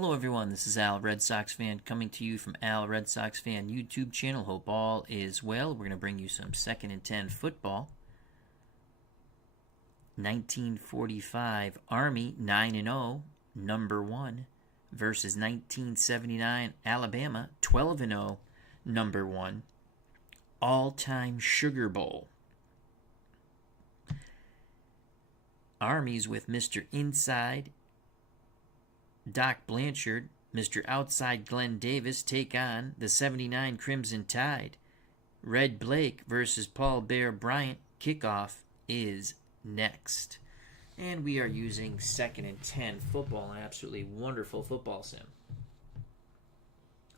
Hello everyone, this is Al, Red Sox fan, coming to you from Al, Red Sox fan YouTube channel. Hope all is well. We're going to bring you some 2nd and 10 football. 1945 Army 9-0, number 1, versus 1979 Alabama 12-0, number 1. All-time Sugar Bowl. Armies with Mr. Inside Doc Blanchard, Mr. Outside Glen Davis take on the 79 Crimson Tide. Red Blaik versus Paul Bear Bryant. Kickoff is next. And we are using 2nd and 10 football, an absolutely wonderful football sim.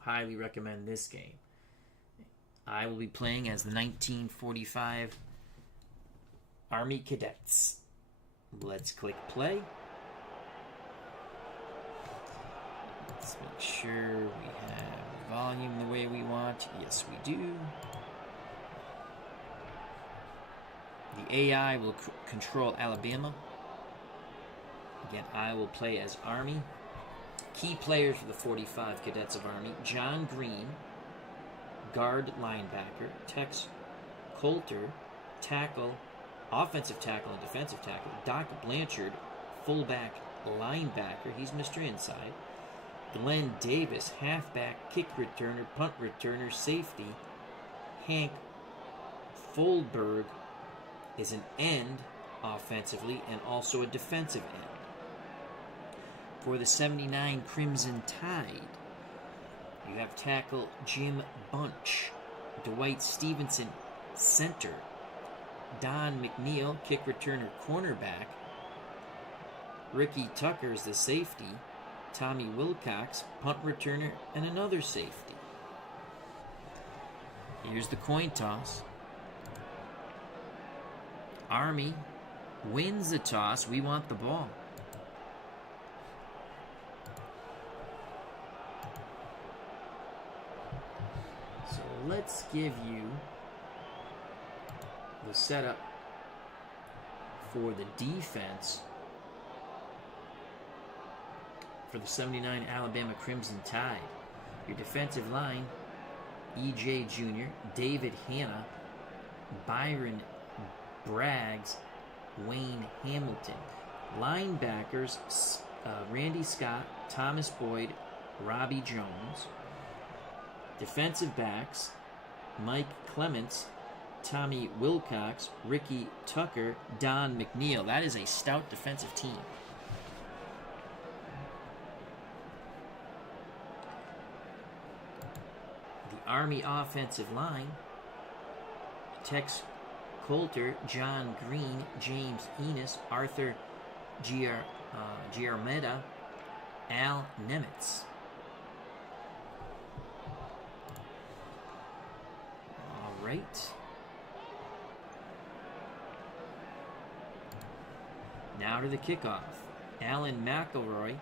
Highly recommend this game. I will be playing as the 1945 Army Cadets. Let's click play. Let's make sure we have volume the way we want. Yes, we do. The AI will control Alabama. Again, I will play as Army. Key players for the 45 Cadets of Army: John Green, guard linebacker; Tex Coulter, tackle, offensive tackle and defensive tackle; Doc Blanchard, fullback linebacker. He's Mr. Inside. Glen Davis, halfback, kick returner, punt returner, safety. Hank Foldberg is an end offensively and also a defensive end. For the 79 Crimson Tide, you have tackle Jim Bunch, Dwight Stevenson, center, Don McNeil, kick returner, cornerback. Ricky Tucker is the safety. Tommy Wilcox, punt returner, and another safety. Here's the coin toss. Army wins the toss. We want the ball. So let's give you the setup for the defense for the 79 Alabama Crimson Tide. Your defensive line: E.J. Jr., David Hanna, Byron Braggs, Wayne Hamilton. Linebackers: Randy Scott, Thomas Boyd, Robbie Jones. Defensive backs: Mike Clements, Tommy Wilcox, Ricky Tucker, Don McNeil. That is a stout defensive team. Army offensive line: Tex Coulter, John Green, James Enos, Arthur Giarmetta, Al Nemitz. All right. Now to the kickoff. Alan McElroy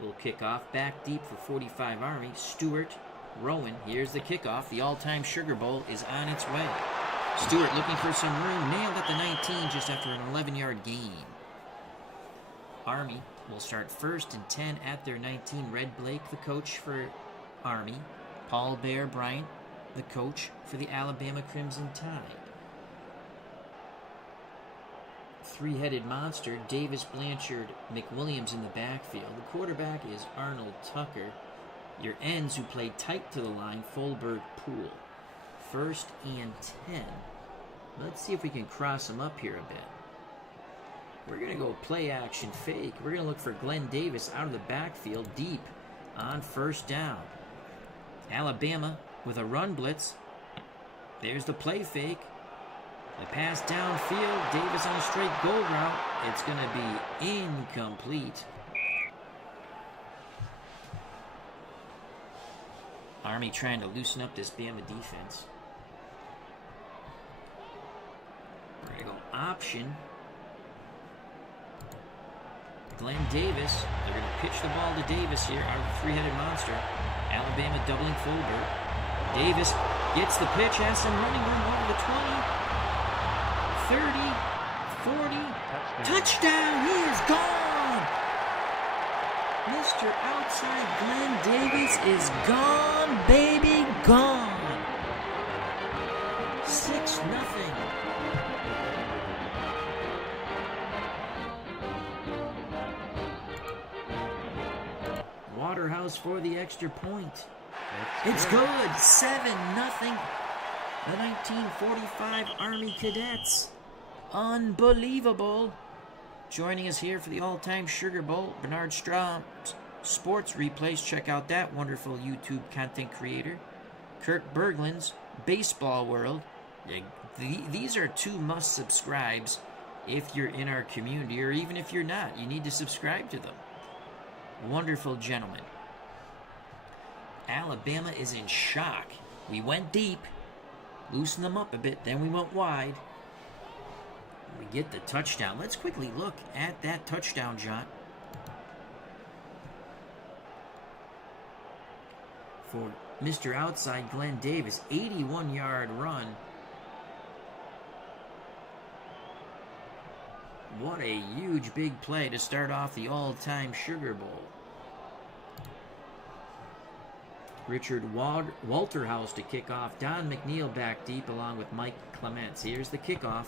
will kick off. Back deep for 45 Army: Stewart, Rowan. Here's the kickoff. The all-time Sugar Bowl is on its way. Stewart looking for some room. Nailed at the 19 just after an 11-yard gain. Army will start 1st and 10 at their 19. Red Blaik, the coach for Army. Paul Bear Bryant, the coach for the Alabama Crimson Tide. Three-headed monster: Davis, Blanchard, McWilliams in the backfield. The quarterback is Arnold Tucker. Your ends who play tight to the line: Folberg, Poole. 1st and 10. Let's see if we can cross them up here a bit. We're going to go play action fake. We're going to look for Glen Davis out of the backfield deep on 1st down. Alabama with a run blitz. There's the play fake. The pass downfield. Davis on a straight goal route. It's going to be incomplete. Army trying to loosen up this Bama defense. We're going to go option. Glen Davis. They're going to pitch the ball to Davis here out of the three-headed monster. Alabama doubling Folberg. Davis gets the pitch, has some running room over the 20, 30, 40. Touchdown! He is gone! Mr. Outside Glen Davis is gone, baby, gone. 6-0. Waterhouse for the extra point. It's good. 7-0. The 1945 Army Cadets. Unbelievable. Joining us here for the all-time Sugar Bowl, Bernard Straw Sports Replays. Check out that wonderful YouTube content creator. Kirk Berglund's Baseball World. These are 2 must-subscribes if you're in our community, or even if you're not. You need to subscribe to them. Wonderful gentlemen. Alabama is in shock. We went deep, loosened them up a bit, then we went wide. We get the touchdown. Let's quickly look at that touchdown, John. For Mr. Outside Glen Davis, 81-yard run. What a huge big play to start off the all-time Sugar Bowl. Richard Walterhouse to kick off. Don McNeil back deep along with Mike Clements. Here's the kickoff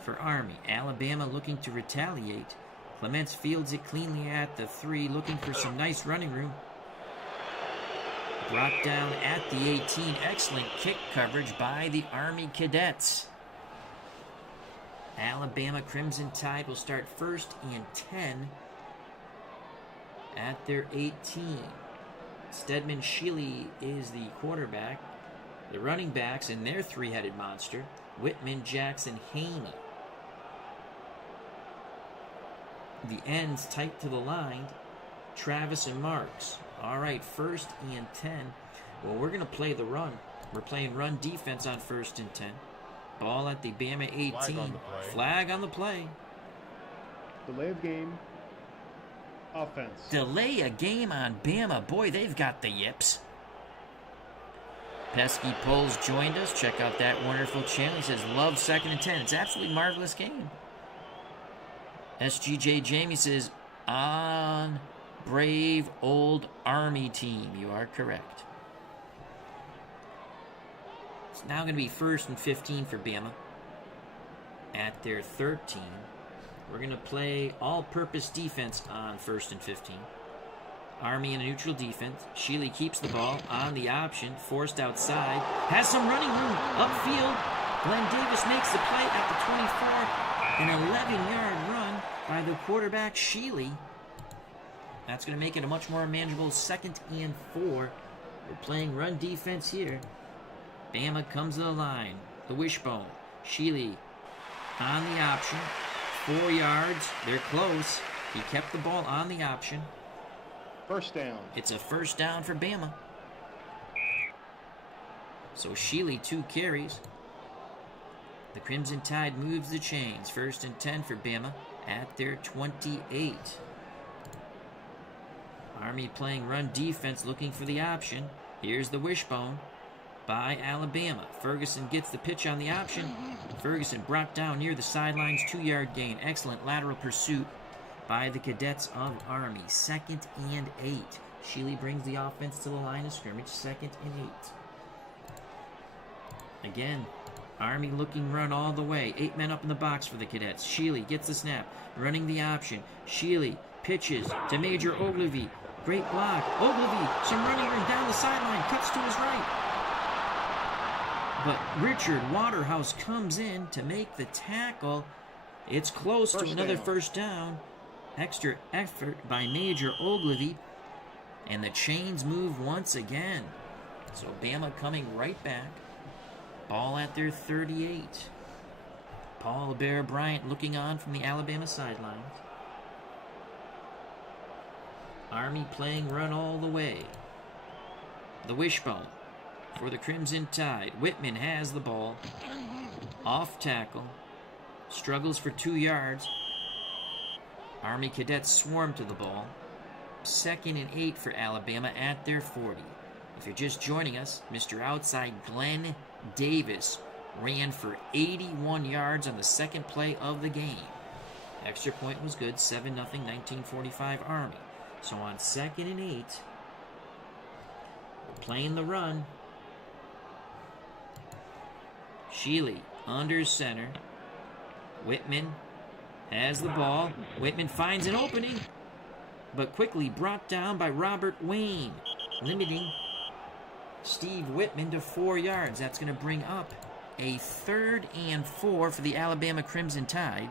for Army. Alabama looking to retaliate. Clements fields it cleanly at the 3, looking for some nice running room. Brought down at the 18. Excellent kick coverage by the Army Cadets. Alabama Crimson Tide will start 1st and 10 at their 18. Stedman Shealy is the quarterback. The running backs in their 3-headed monster, Whitman, Jackson, Haney. The ends tight to the line, Travis and Marks. All right, 1st and 10. Well, we're going to play the run. We're playing run defense on 1st and 10. Ball at the Bama 18. Flag on the play. Delay of game. Offense. Delay a game on Bama. Boy, they've got the yips. Pesky Poles joined us. Check out that wonderful channel. He says, love 2nd and 10. It's an absolutely marvelous game. SGJ Jamie says, on brave old Army team. You are correct. It's now going to be 1st and 15 for Bama. At their 13. We're going to play all-purpose defense on 1st and 15. Army in a neutral defense. Shealy keeps the ball on the option. Forced outside. Has some running room upfield. Glen Davis makes the play at the 24. An 11-yard run by the quarterback, Shealy. That's going to make it a much more manageable 2nd and 4. We're playing run defense here. Bama comes to the line. The wishbone. Shealy on the option. 4 yards. They're close. He kept the ball on the option. 1st down. It's a 1st down for Bama. So Shealy, 2 carries. The Crimson Tide moves the chains. 1st and 10 for Bama at their 28. Army playing run defense, looking for the option. Here's the wishbone by Alabama. Ferguson gets the pitch on the option. Ferguson brought down near the sidelines. 2-yard gain. Excellent lateral pursuit by the Cadets of Army. 2nd and 8. Shealy brings the offense to the line of scrimmage. 2nd and 8. Again, Army looking run all the way. 8 men up in the box for the Cadets. Shealy gets the snap. Running the option. Shealy pitches to Major Ogilvy. Great block. Ogilvy, some running room down the sideline. Cuts to his right. But Richard Waterhouse comes in to make the tackle. It's close to another 1st down. Extra effort by Major Ogilvy. And the chains move once again. So Bama coming right back. Ball at their 38. Paul Bear Bryant looking on from the Alabama sidelines. Army playing run all the way. The wishbone for the Crimson Tide. Whitman has the ball. Off tackle. Struggles for 2 yards. Army Cadets swarm to the ball. 2nd and 8 for Alabama at their 40. If you're just joining us, Mr. Outside Glen Davis ran for 81 yards on the 2nd play of the game. Extra point was good. 7-0 1945 Army. So on 2nd and 8, we're playing the run. Sheely under center. Whitman has the ball. Whitman finds an opening, but quickly brought down by Robert Wayne, limiting Steve Whitman to 4 yards. That's going to bring up a 3rd and 4 for the Alabama Crimson Tide.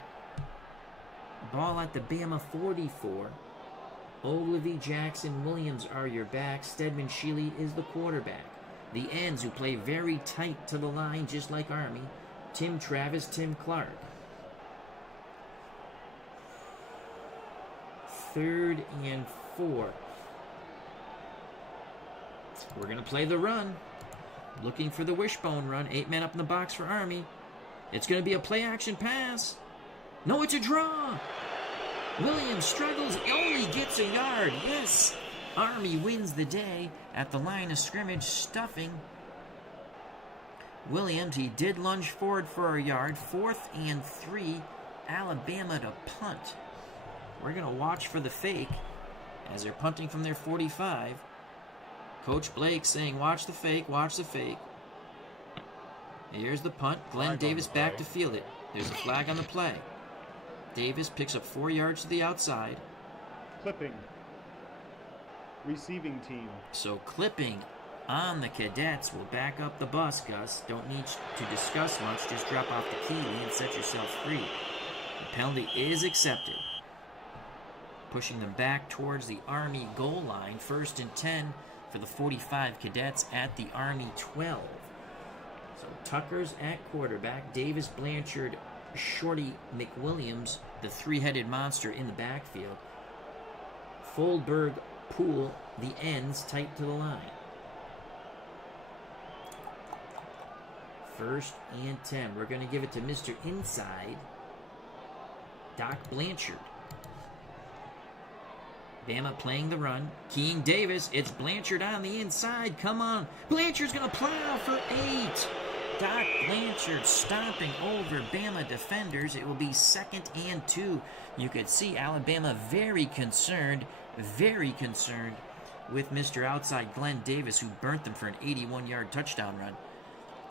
Ball at the Bama 44. Ogilvy, Jackson, Williams are your backs. Stedman, Sheely is the quarterback. The ends who play very tight to the line, just like Army. Tim Travis, Tim Clark. 3rd and 4. We're going to play the run. Looking for the wishbone run. 8 men up in the box for Army. It's going to be a play-action pass. No, it's a draw. Williams struggles, only gets a yard. Yes, Army wins the day at the line of scrimmage, stuffing Williams. He did lunge forward for a yard. 4th and 3, Alabama to punt. We're going to watch for the fake as they're punting from their 45. Coach Blaik saying, watch the fake, watch the fake. Here's the punt. Glen Davis back to field it. There's a flag on the play. Davis picks up 4 yards to the outside. Clipping. Receiving team. So clipping on the Cadets will back up the bus, Gus. Don't need to discuss much. Just drop off the key and set yourself free. The penalty is accepted. Pushing them back towards the Army goal line. 1st and 10 for the 45 Cadets at the Army 12. So Tucker's at quarterback. Davis, Blanchard, Shorty, McWilliams, the 3-headed monster in the backfield. Foldberg, Poole, the ends tight to the line. 1st and 10. We're going to give it to Mr. Inside, Doc Blanchard. Bama playing the run. King Davis. It's Blanchard on the inside. Come on. Blanchard's going to plow for 8. Doc Blanchard stomping over Bama defenders. It will be 2nd and 2. You could see Alabama very concerned with Mr. Outside Glen Davis, who burnt them for an 81-yard touchdown run.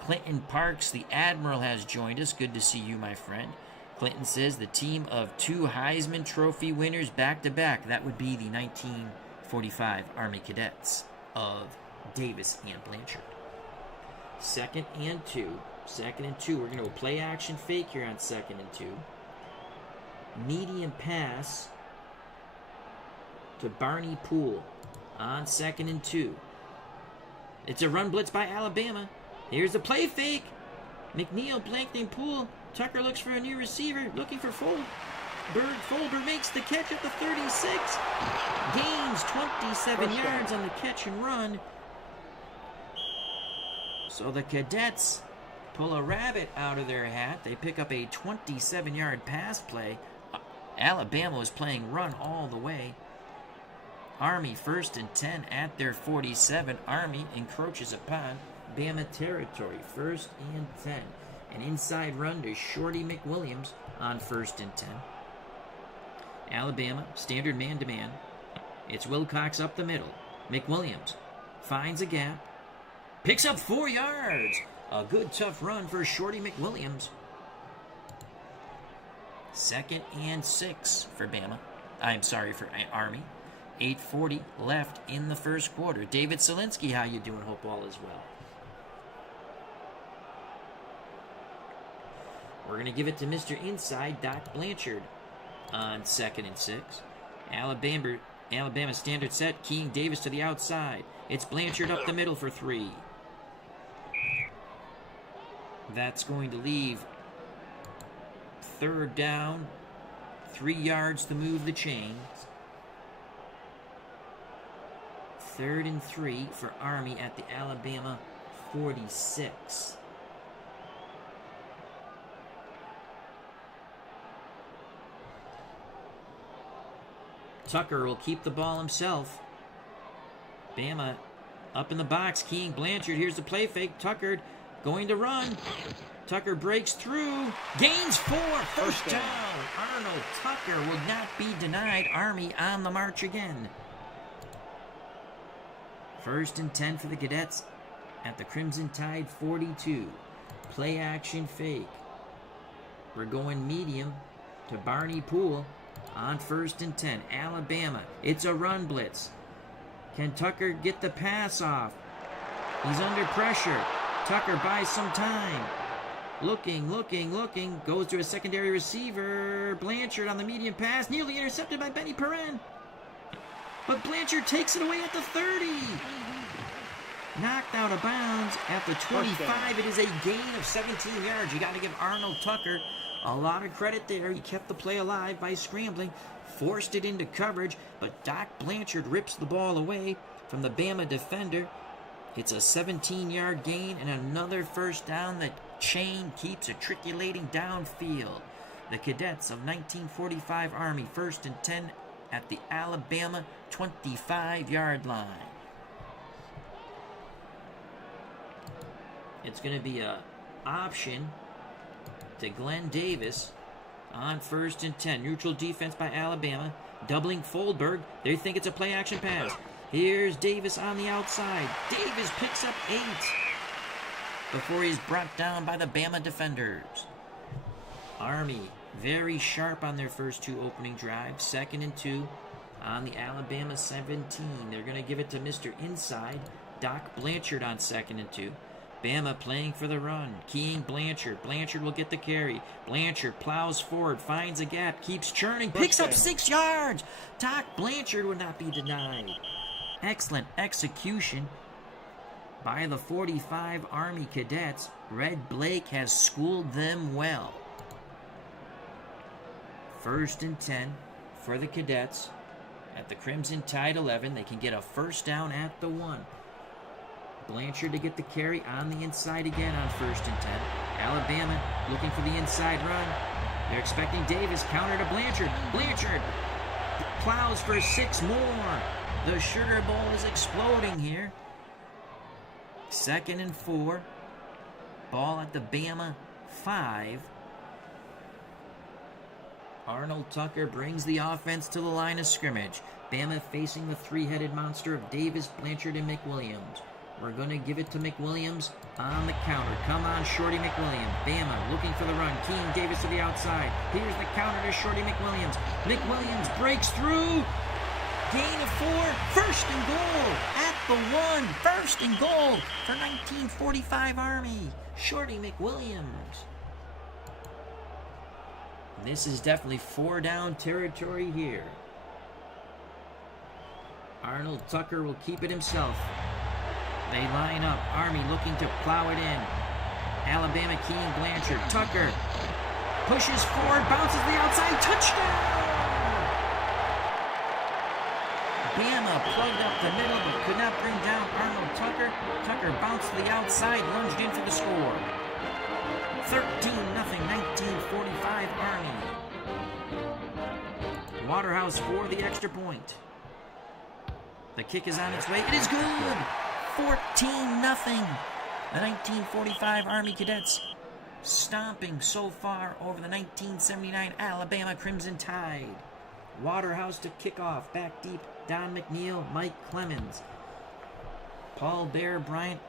Clinton Parks, the Admiral, has joined us. Good to see you, my friend. Clinton says the team of 2 Heisman Trophy winners back-to-back. That would be the 1945 Army Cadets of Davis and Blanchard. 2nd and 2. 2nd and 2. We're going to play action fake here on 2nd and 2. Medium pass to Barney Poole on 2nd and 2. It's a run blitz by Alabama. Here's the play fake. McNeil blanking Poole. Tucker looks for a new receiver, looking for Foldberg. Foldberg makes the catch at the 36. Gains 27 yards on the catch and run. So the Cadets pull a rabbit out of their hat. They pick up a 27-yard pass play. Alabama was playing run all the way. Army 1st and 10 at their 47. Army encroaches upon Bama territory. 1st and 10. An inside run to Shorty McWilliams on 1st and 10. Alabama, standard man-to-man. It's Wilcox up the middle. McWilliams finds a gap. Picks up 4 yards. A good, tough run for Shorty McWilliams. 2nd and 6 for Bama. I'm sorry, for Army. 8:40 left in the first quarter. David Selinsky, how you doing? Hope all is well. We're going to give it to Mr. Inside, Doc Blanchard, on 2nd and 6. Alabama standard set. King Davis to the outside. It's Blanchard up the middle for 3. That's going to leave 3rd down. 3 yards to move the chains. 3rd and 3 for Army at the Alabama 46. Tucker will keep the ball himself. Bama up in the box. King, Blanchard. Here's the play fake. Tucker going to run. Tucker breaks through. Gains 4. First down. Arnold Tucker will not be denied. Army on the march again. First and 10 for the Cadets at the Crimson Tide 42. Play action fake. We're going medium to Barney Poole on first and 10. Alabama. It's a run blitz. Can Tucker get the pass off? He's under pressure. Tucker buys some time. Looking. Goes to a secondary receiver. Blanchard on the medium pass. Nearly intercepted by Benny Perrin. But Blanchard takes it away at the 30. Knocked out of bounds at the 25. It is a gain of 17 yards. You got to give Arnold Tucker a lot of credit there. He kept the play alive by scrambling. Forced it into coverage. But Doc Blanchard rips the ball away from the Bama defender. It's a 17-yard gain and another first down. The chain keeps matriculating downfield. The Cadets of 1945 Army, first and 10 at the Alabama 25-yard line. It's going to be an option to Glen Davis on first and 10. Neutral defense by Alabama. Doubling Foldberg. They think it's a play-action pass. Here's Davis on the outside. Davis picks up 8 before he's brought down by the Bama defenders. Army very sharp on their first 2 opening drives. 2nd and 2 on the Alabama 17. They're going to give it to Mr. Inside, Doc Blanchard on 2nd and 2. Bama playing for the run. Keying Blanchard. Blanchard will get the carry. Blanchard plows forward, finds a gap, keeps churning, picks up 6 yards. Doc Blanchard would not be denied. Excellent execution by the 45 Army Cadets. Red Blaik has schooled them well. First and 10 for the Cadets at the Crimson Tide 11. They can get a first down at the 1. Blanchard to get the carry on the inside again on first and 10. Alabama looking for the inside run. They're expecting Davis. Counter to Blanchard. Blanchard plows for 6 more. The Sugar Bowl is exploding here. 2nd and 4. Ball at the Bama 5. Arnold Tucker brings the offense to the line of scrimmage. Bama facing the 3-headed monster of Davis, Blanchard, and McWilliams. We're going to give it to McWilliams on the counter. Come on, Shorty McWilliams. Bama looking for the run. King Davis to the outside. Here's the counter to Shorty McWilliams. McWilliams breaks through. Gain of 4. First and goal at the 1. First and goal for 1945 Army. Shorty McWilliams. This is definitely 4-down territory here. Arnold Tucker will keep it himself. They line up. Army looking to plow it in. Alabama keying Blanchard. Tucker pushes forward, bounces to the outside. Touchdown! Bama plugged up the middle but could not bring down Arnold Tucker. Tucker bounced to the outside, lunged in for the score. 13-0, 1945 Army. Waterhouse for the extra point. The kick is on its way. It is good! 14-0. The 1945 Army Cadets stomping so far over the 1979 Alabama Crimson Tide. Waterhouse to kickoff. Back deep. Don McNeil, Mike Clemens. Paul Bear, Bryant,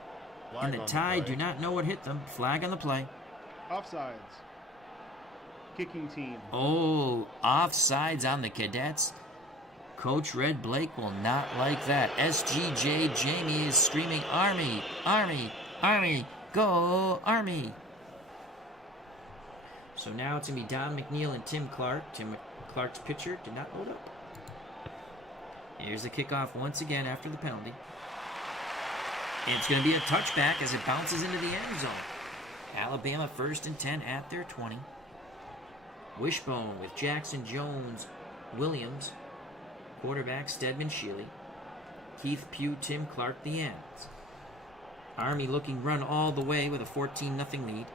and the Tide do not know what hit them. Flag on the play. Offsides. Kicking team. Oh, offsides on the Cadets. Coach Red Blaik will not like that. SGJ Jamie is screaming, Army, Army, Army, go Army. So now it's going to be Don McNeil and Tim Clark. Tim Clark's pitcher did not load up. Here's the kickoff once again after the penalty. It's going to be a touchback as it bounces into the end zone. Alabama first and 10 at their 20. Wishbone with Jackson Jones, Williams. Quarterback Stedman Shealy. Keith Pugh, Tim Clark, the ends. Army looking run all the way with a 14-0 lead.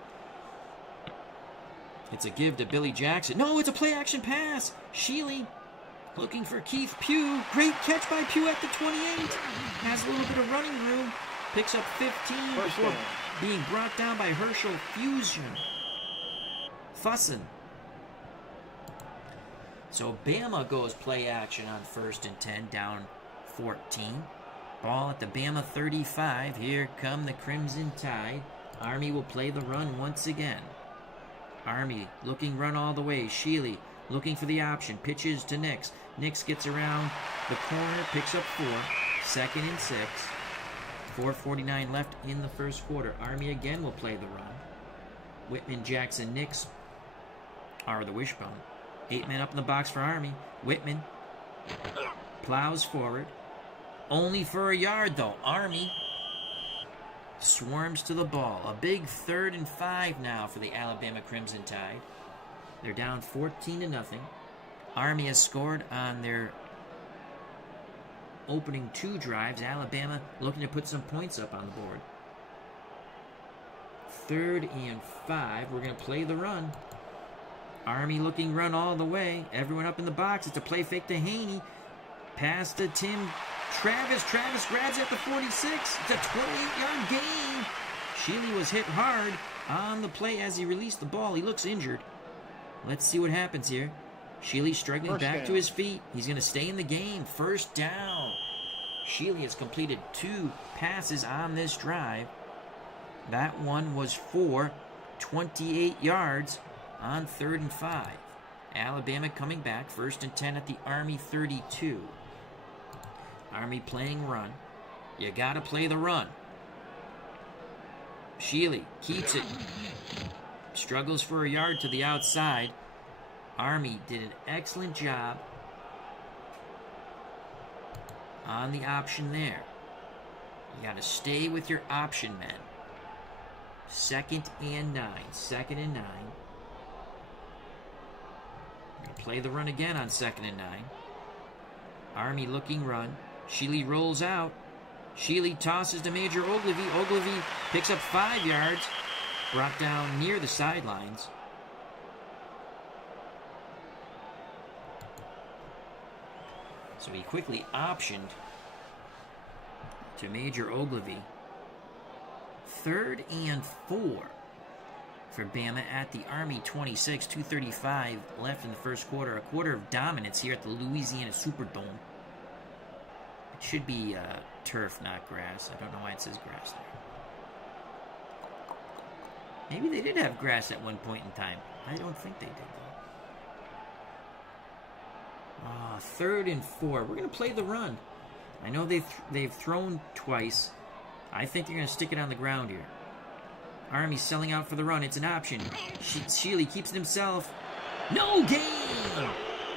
It's a give to Billy Jackson. No, it's a play-action pass. Shealy looking for Keith Pugh. Great catch by Pugh at the 28. Has a little bit of running room. Picks up 15 before being brought down by Herschel Fussin. So Bama goes play action on first and 10, down 14. Ball at the Bama 35. Here come the Crimson Tide. Army will play the run once again. Army looking run all the way. Sheely looking for the option. Pitches to Nix. Nix gets around the corner, picks up 4. 2nd and 6. 4:49 left in the first quarter. Army again will play the run. Whitman, Jackson, Nix are the wishbone. 8 men up in the box for Army. Whitman plows forward. Only for a yard, though. Army swarms to the ball. A big 3rd and 5 now for the Alabama Crimson Tide. They're down 14-0. Army has scored on their opening 2 drives. Alabama looking to put some points up on the board. 3rd and 5. We're going to play the run. Army looking run all the way. Everyone up in the box. It's a play fake to Haney. Pass to Tim Travis. Travis grabs at the 46. It's a 28-yard gain. Sheely was hit hard on the play as he released the ball. He looks injured. Let's see what happens here. Sheely struggling back to his feet. He's going to stay in the game. 1st down. Sheely has completed 2 passes on this drive. That one was for 28 yards on 3rd and 5. Alabama coming back. 1st and 10 at the Army 32. Army playing run. You got to play the run. Sheely keeps it. Struggles for a yard to the outside. Army did an excellent job on the option there. You got to stay with your option men. 2nd and 9. 2nd and 9. Play the run again on 2nd and 9. Army looking run. Sheely rolls out. Sheely tosses to Major Ogilvy. Ogilvy picks up 5 yards. Brought down near the sidelines. So he quickly optioned to Major Ogilvy. 3rd and 4 for Bama at the Army 26. 2:35 left in the first quarter. A quarter of dominance here at the Louisiana Superdome. It should be turf, not grass. I don't know why it says grass there. Maybe they did have grass at one point in time. I don't think they did, though. 3rd and 4. We're going to play the run. I know they've thrown twice. I think they're going to stick it on the ground here. Army's selling out for the run. It's an option. Sheely keeps it himself. No gain!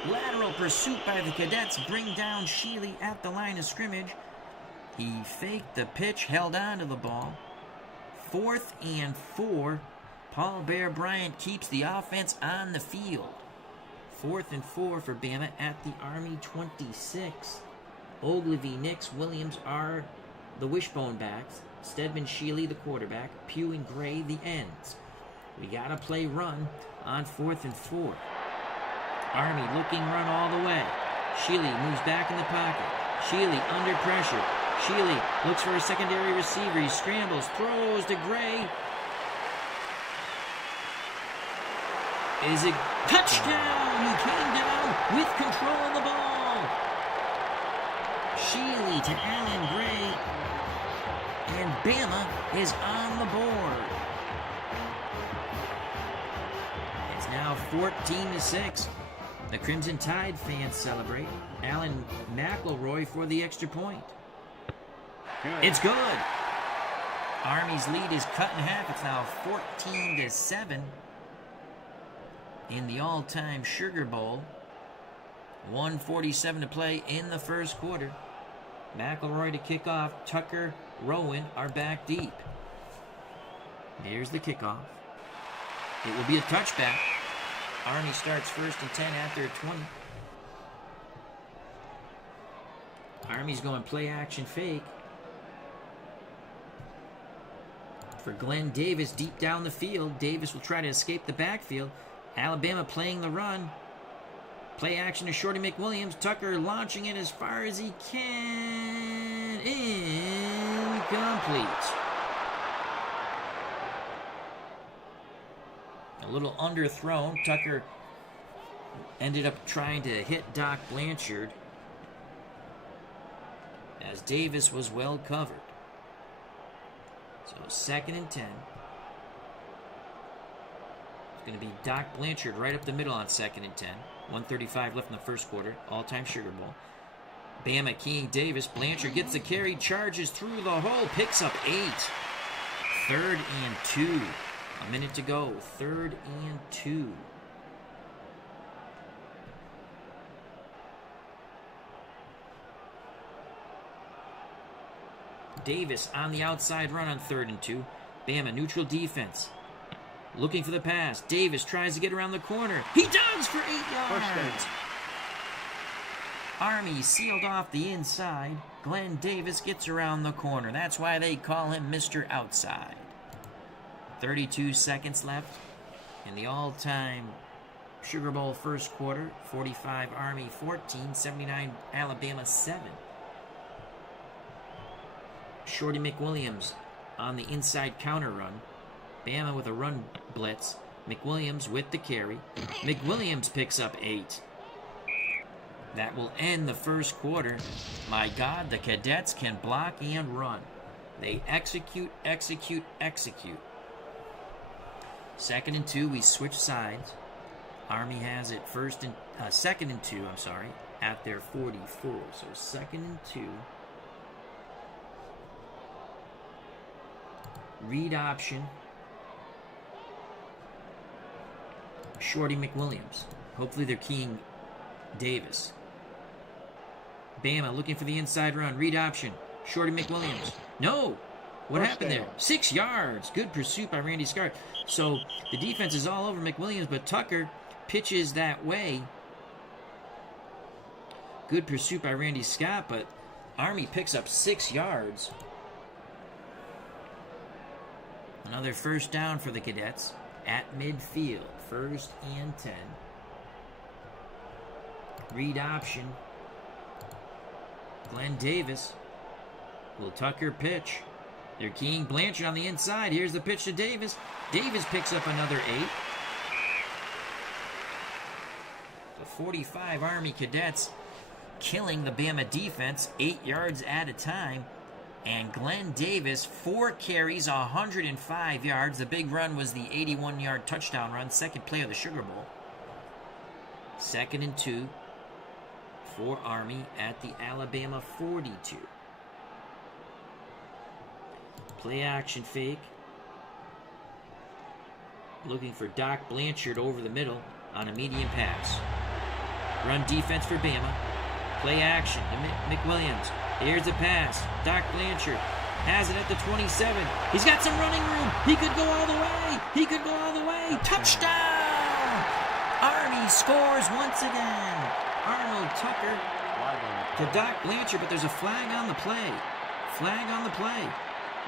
Lateral pursuit by the Cadets bring down Sheely at the line of scrimmage. He faked the pitch, held on to the ball. 4th and 4. Paul Bear Bryant keeps the offense on the field. 4th and 4 for Bama at the Army 26. Ogilvy, Nix, Williams are the wishbone backs. Stedman, Sheely, the quarterback. Pugh and Gray, the ends. We got to play run on 4th and 4. Army looking run all the way. Sheely moves back in the pocket. Sheely under pressure. Sheely looks for a secondary receiver. He scrambles, throws to Gray. Is it touchdown? He came down with control of the ball. Sheely to Allen Gray. And Bama is on the board. It's now 14-6. The Crimson Tide fans celebrate. Alan McElroy for the extra point. Good. It's good. Army's lead is cut in half. It's now 14-7 in the all-time Sugar Bowl. 1:47 to play in the first quarter. McElroy to kick off. Tucker, Rowan are back deep. There's the kickoff. It will be a touchback. Army starts 1st and 10 after a 20. Army's going play action fake. For Glen Davis deep down the field. Davis will try to escape the backfield. Alabama playing the run. Play action to Shorty McWilliams. Tucker launching it as far as he can. Incomplete. A little underthrown. Tucker ended up trying to hit Doc Blanchard as Davis was well covered. So 2nd and 10. It's going to be Doc Blanchard right up the middle on 2nd and 10. 1:35 left in the first quarter. All-time Sugar Bowl. Bama keying Davis. Blanchard gets the carry, charges through the hole, picks up 8. 3rd and 2. A minute to go. 3rd and 2. Davis on the outside run on 3rd and 2. Bama neutral defense. Looking for the pass. Davis tries to get around the corner. He does for 8 yards. Army sealed off the inside. Glen Davis gets around the corner. That's why they call him Mr. Outside. 32 seconds left in the all-time Sugar Bowl first quarter. 45 Army 14, 79 Alabama 7. Shorty McWilliams on the inside counter run. Bama with a run blitz. McWilliams with the carry. McWilliams picks up 8. That will end the first quarter. My God, the Cadets can block and run. They execute, execute, execute. 2nd and 2, we switch sides. Army has it 2nd and 2, at their 44. So 2nd and 2. Read option. Shorty McWilliams. Hopefully they're keying Davis. Bama looking for the inside run. Read option. Shorty McWilliams. No! What happened there? 6 yards. Good pursuit by Randy Scott. So the defense is all over McWilliams, but Tucker pitches that way. Good pursuit by Randy Scott, but Army picks up 6 yards. Another first down for the Cadets at midfield. 1st and 10. Read option. Glen Davis. Will Tucker pitch? They're keying Blanchard on the inside. Here's the pitch to Davis. Davis picks up another 8. The 45 Army Cadets killing the Bama defense 8 yards at a time. And Glen Davis, 4 carries, 105 yards. The big run was the 81-yard touchdown run, 2nd play of the Sugar Bowl. 2nd and 2 for Army at the Alabama 42. Play action fake. Looking for Doc Blanchard over the middle on a medium pass. Run defense for Bama. Play action to McWilliams. Here's the pass. Doc Blanchard has it at the 27. He's got some running room. He could go all the way. He could go all the way. Touchdown! Army scores once again. Arnold Tucker to Doc Blanchard, but there's a flag on the play. Flag on the play.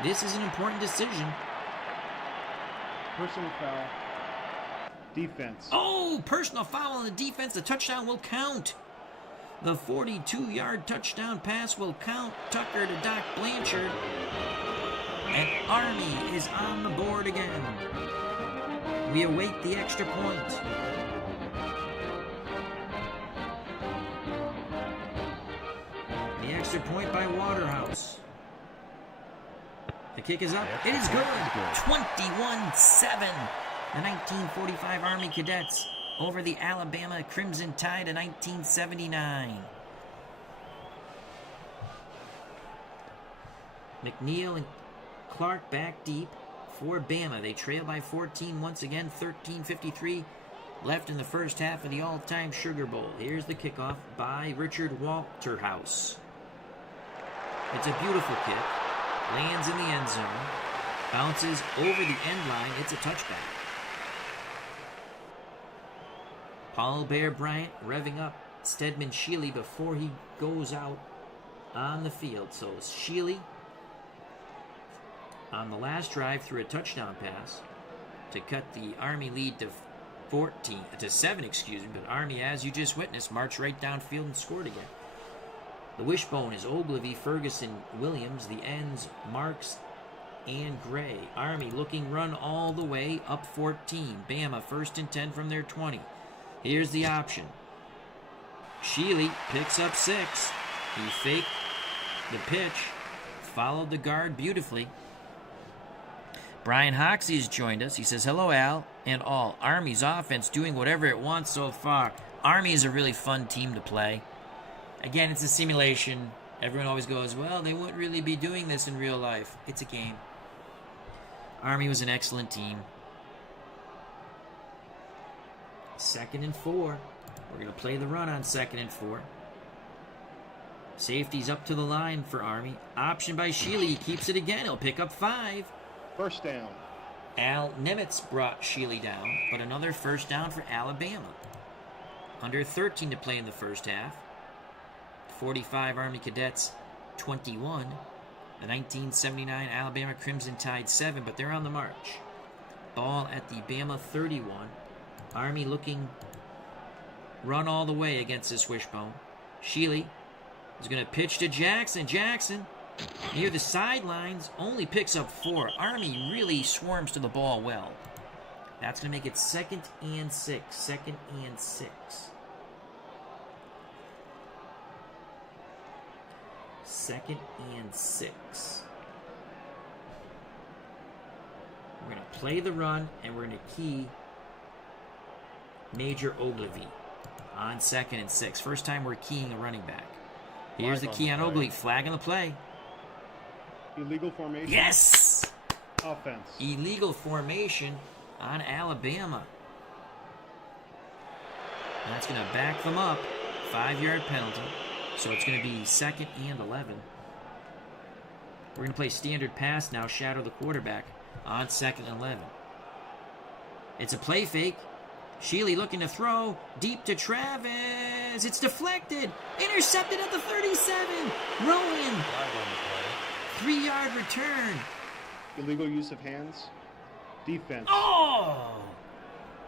This is an important decision. Personal foul. Defense. Oh, personal foul on the defense. The touchdown will count. The 42-yard touchdown pass will count. Tucker to Doc Blanchard. And Army is on the board again. We await the extra point. The extra point by Waterhouse. The kick is up. It is good. 21-7. The 1945 Army Cadets over the Alabama Crimson Tide of 1979. McNeil and Clark back deep for Bama. They trail by 14 once again. 13:53 left in the first half of the all-time Sugar Bowl. Here's the kickoff by Richard Waterhouse. It's a beautiful kick. Lands in the end zone. Bounces over the end line. It's a touchback. Paul Bear Bryant revving up Stedman Shealy before he goes out on the field. So Shealy on the last drive threw a touchdown pass to cut the Army lead to 7, but Army, as you just witnessed, marched right downfield and scored again. The wishbone is Ogilvy, Ferguson, Williams. The ends, Marks and Gray. Army looking run all the way up 14. Bama 1st and 10 from their 20. Here's the option. Shealy picks up 6. He faked The pitch followed the guard beautifully. Brian Hoxie has joined us. He says, hello, Al and all. Army's offense doing whatever it wants so far. Army is a really fun team to play. Again, it's a simulation. Everyone always goes, well, they wouldn't really be doing this in real life. It's a game. Army was an excellent team. 2nd and 4. We're going to play the run on 2nd and 4. Safety's up to the line for Army. Option by Sheely. He keeps it again. He'll pick up 5. First down. Al Nimitz brought Sheely down, but another first down for Alabama. Under 13 to play in the first half. 45 Army Cadets, 21. The 1979 Alabama Crimson Tide, 7, but they're on the march. Ball at the Bama 31. Army looking run all the way against this wishbone. Sheely is going to pitch to Jackson. Jackson, near the sidelines, only picks up 4. Army really swarms to the ball well. That's going to make it 2nd and 6. 2nd and 6. 2nd and 6. We're going to play the run, and we're going to key Major Ogilvy on 2nd and 6. First time we're keying a running back. Here's the key on Ogilvy. Flag on the play. Illegal formation. Yes! Offense. Illegal formation on Alabama. That's going to back them up. 5-yard penalty. So it's going to be 2nd and 11. We're going to play standard pass now, shadow the quarterback on 2nd and 11. It's a play fake. Sheely looking to throw deep to Travis. It's deflected. Intercepted at the 37. Rowan. 3-yard return. Illegal use of hands. Defense. Oh!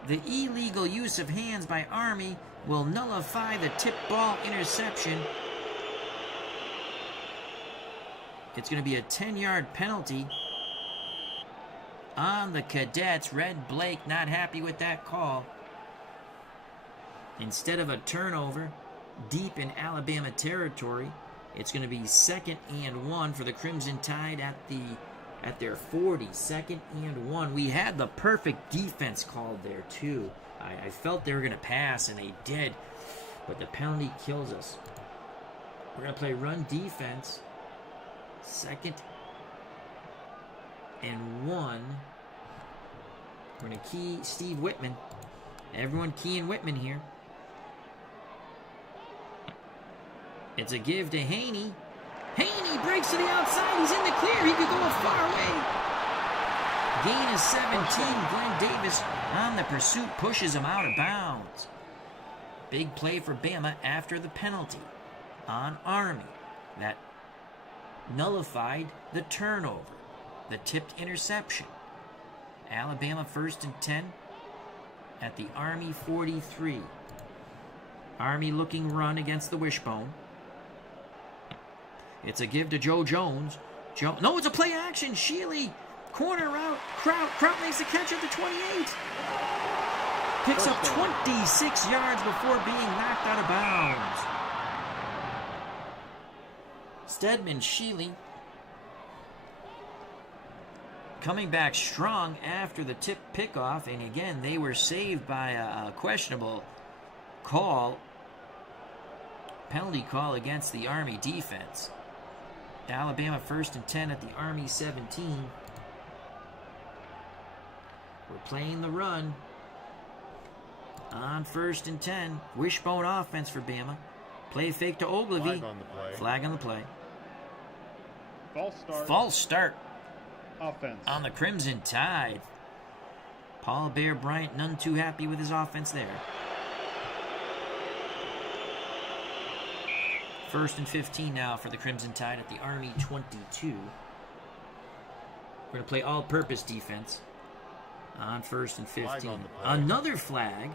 The illegal use of hands by Army will nullify the tip ball interception. It's going to be a 10-yard penalty on the Cadets. Red Blaik not happy with that call. Instead of a turnover deep in Alabama territory, it's going to be 2nd and 1 for the Crimson Tide at their 40. 2nd and 1. We had the perfect defense called there too. I felt they were going to pass, and they did. But the penalty kills us. We're going to play run defense. 2nd and 1. We're going to key Steve Whitman. Everyone keying Whitman here. It's a give to Haney. Haney breaks to the outside. He's in the clear. He could go a far way. Gain of 17. Glen Davis on the pursuit pushes him out of bounds. Big play for Bama after the penalty on Army. That nullified the turnover, the tipped interception. Alabama 1st and 10 at the Army 43. Army looking run against the wishbone. It's a give to Joe Jones. No, it's a play action. Sheely, corner route. Kraut makes the catch at the 28. Picks up 26 yards before being knocked out of bounds. Stedman, Sheely coming back strong after the tip pickoff, and again, they were saved by a questionable call, penalty call against the Army defense. Alabama 1st and 10 at the Army 17. We're playing the run on 1st and 10. Wishbone offense for Bama. Play fake to Ogilvy. Flag on the play. False start. Offense. On the Crimson Tide. Paul Bear Bryant, none too happy with his offense there. 1st and 15 now for the Crimson Tide at the Army 22. We're going to play all-purpose defense on 1st and 15. Another flag.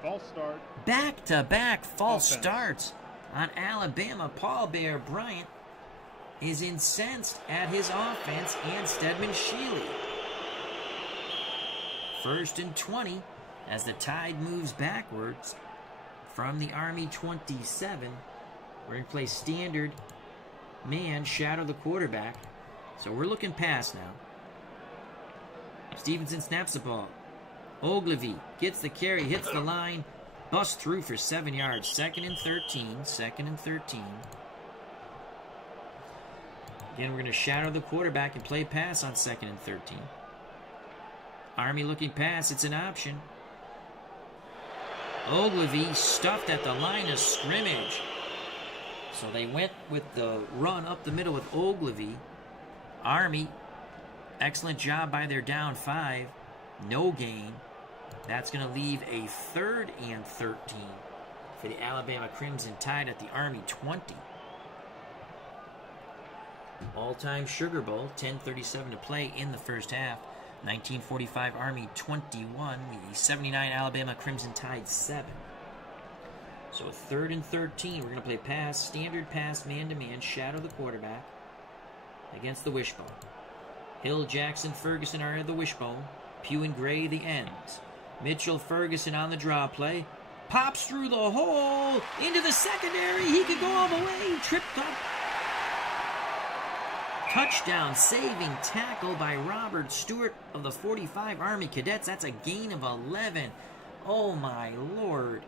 False start. Back-to-back false starts on Alabama. Paul Bear Bryant is incensed at his offense and Stedman Sheely. 1st and 20 as the Tide moves backwards from the Army 27. We're going to play standard man shadow the quarterback. So we're looking pass now. Stevenson snaps the ball. Ogilvy gets the carry, hits the line, busts through for 7 yards. 2nd and 13. 2nd and 13. Again, we're going to shadow the quarterback and play pass on 2nd and 13. Army looking pass. It's an option. Ogilvy stuffed at the line of scrimmage. So they went with the run up the middle with Ogilvy. Army, excellent job by their down 5. No gain. That's going to leave a 3rd and 13 for the Alabama Crimson Tide at the Army 20. All-time Sugar Bowl, 10:37 to play in the first half. 1945 Army 21, the 79 Alabama Crimson Tide 7. So 3rd and 13, we're going to play pass, standard pass, man-to-man, shadow the quarterback against the wishbone. Hill, Jackson, Ferguson are at the wishbone. Pugh and Gray the ends. Mitchell, Ferguson on the draw play. Pops through the hole into the secondary. He could go all the way. Tripped up. Touchdown saving tackle by Robert Stewart of the 45 Army Cadets. That's a gain of 11. Oh my Lord.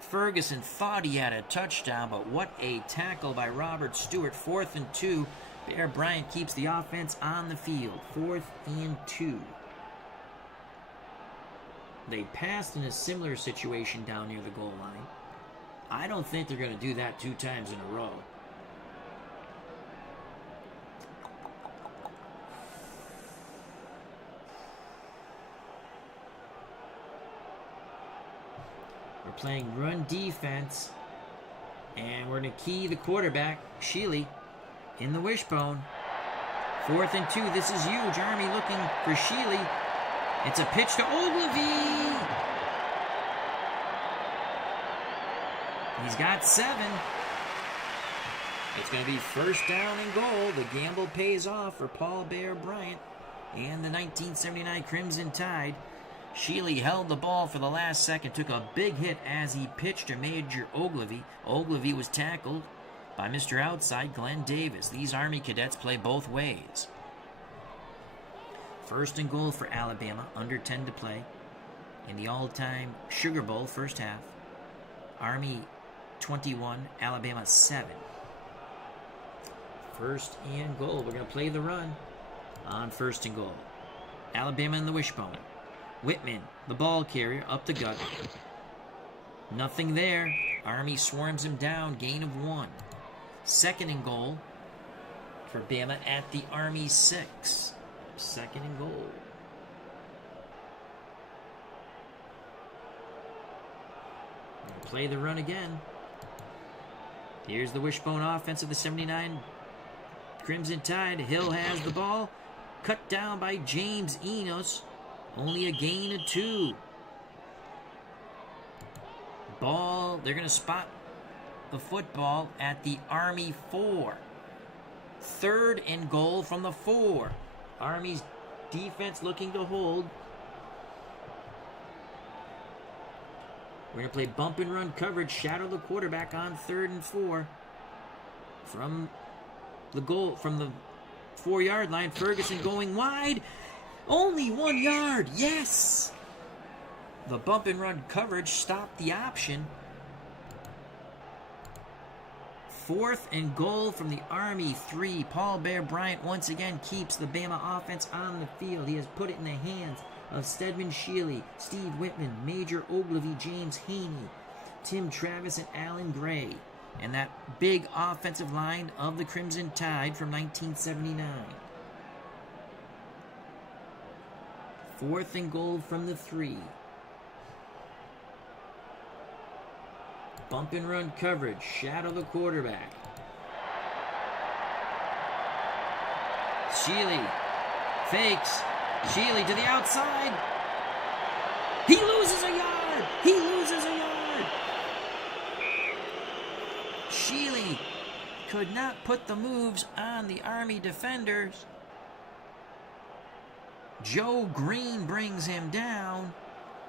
Ferguson thought he had a touchdown, but what a tackle by Robert Stewart. 4th and 2. Bear Bryant keeps the offense on the field. 4th and 2. They passed in a similar situation down near the goal line. I don't think they're going to do that 2 times in a row. We're playing run defense, and we're going to key the quarterback, Shealy, in the wishbone. 4th and 2. This is huge. Army looking for Shealy. It's a pitch to Ogilvy. He's got 7. It's going to be 1st down and goal. The gamble pays off for Paul Bear Bryant and the 1979 Crimson Tide. Shealy held the ball for the last second, took a big hit as he pitched to Major Ogilvy. Ogilvy was tackled by Mr. Outside, Glen Davis. These Army cadets play both ways. 1st and goal for Alabama, under 10 to play in the all-time Sugar Bowl first half. Army 21, Alabama 7. 1st and goal. We're going to play the run on 1st and goal. Alabama in the wishbone. Whitman, the ball carrier, up the gut. Nothing there. Army swarms him down, gain of 1. 2nd and goal for Bama at the Army 6. 2nd and goal. Play the run again. Here's the wishbone offense of the 79 Crimson Tide. Hill has the ball. Cut down by James Enos. Only a gain of 2. Ball, they're going to spot the football at the Army 4. 3rd and goal from the 4. Army's defense looking to hold. We're going to play bump and run coverage, shadow the quarterback on 3rd and 4. From the goal, from the 4-yard line, Ferguson going wide. Only 1 yard, yes! The bump and run coverage stopped the option. 4th and goal from the Army 3. Paul Bear Bryant once again keeps the Bama offense on the field. He has put it in the hands of Stedman Shealy, Steve Whitman, Major Ogilvy, James Haney, Tim Travis, and Alan Gray. And that big offensive line of the Crimson Tide from 1979. 4th and goal from the 3. Bump and run coverage. Shadow the quarterback. Shealy fakes. Shealy to the outside. He loses a yard. He loses a yard. Shealy could not put the moves on the Army defenders. Joe Green brings him down.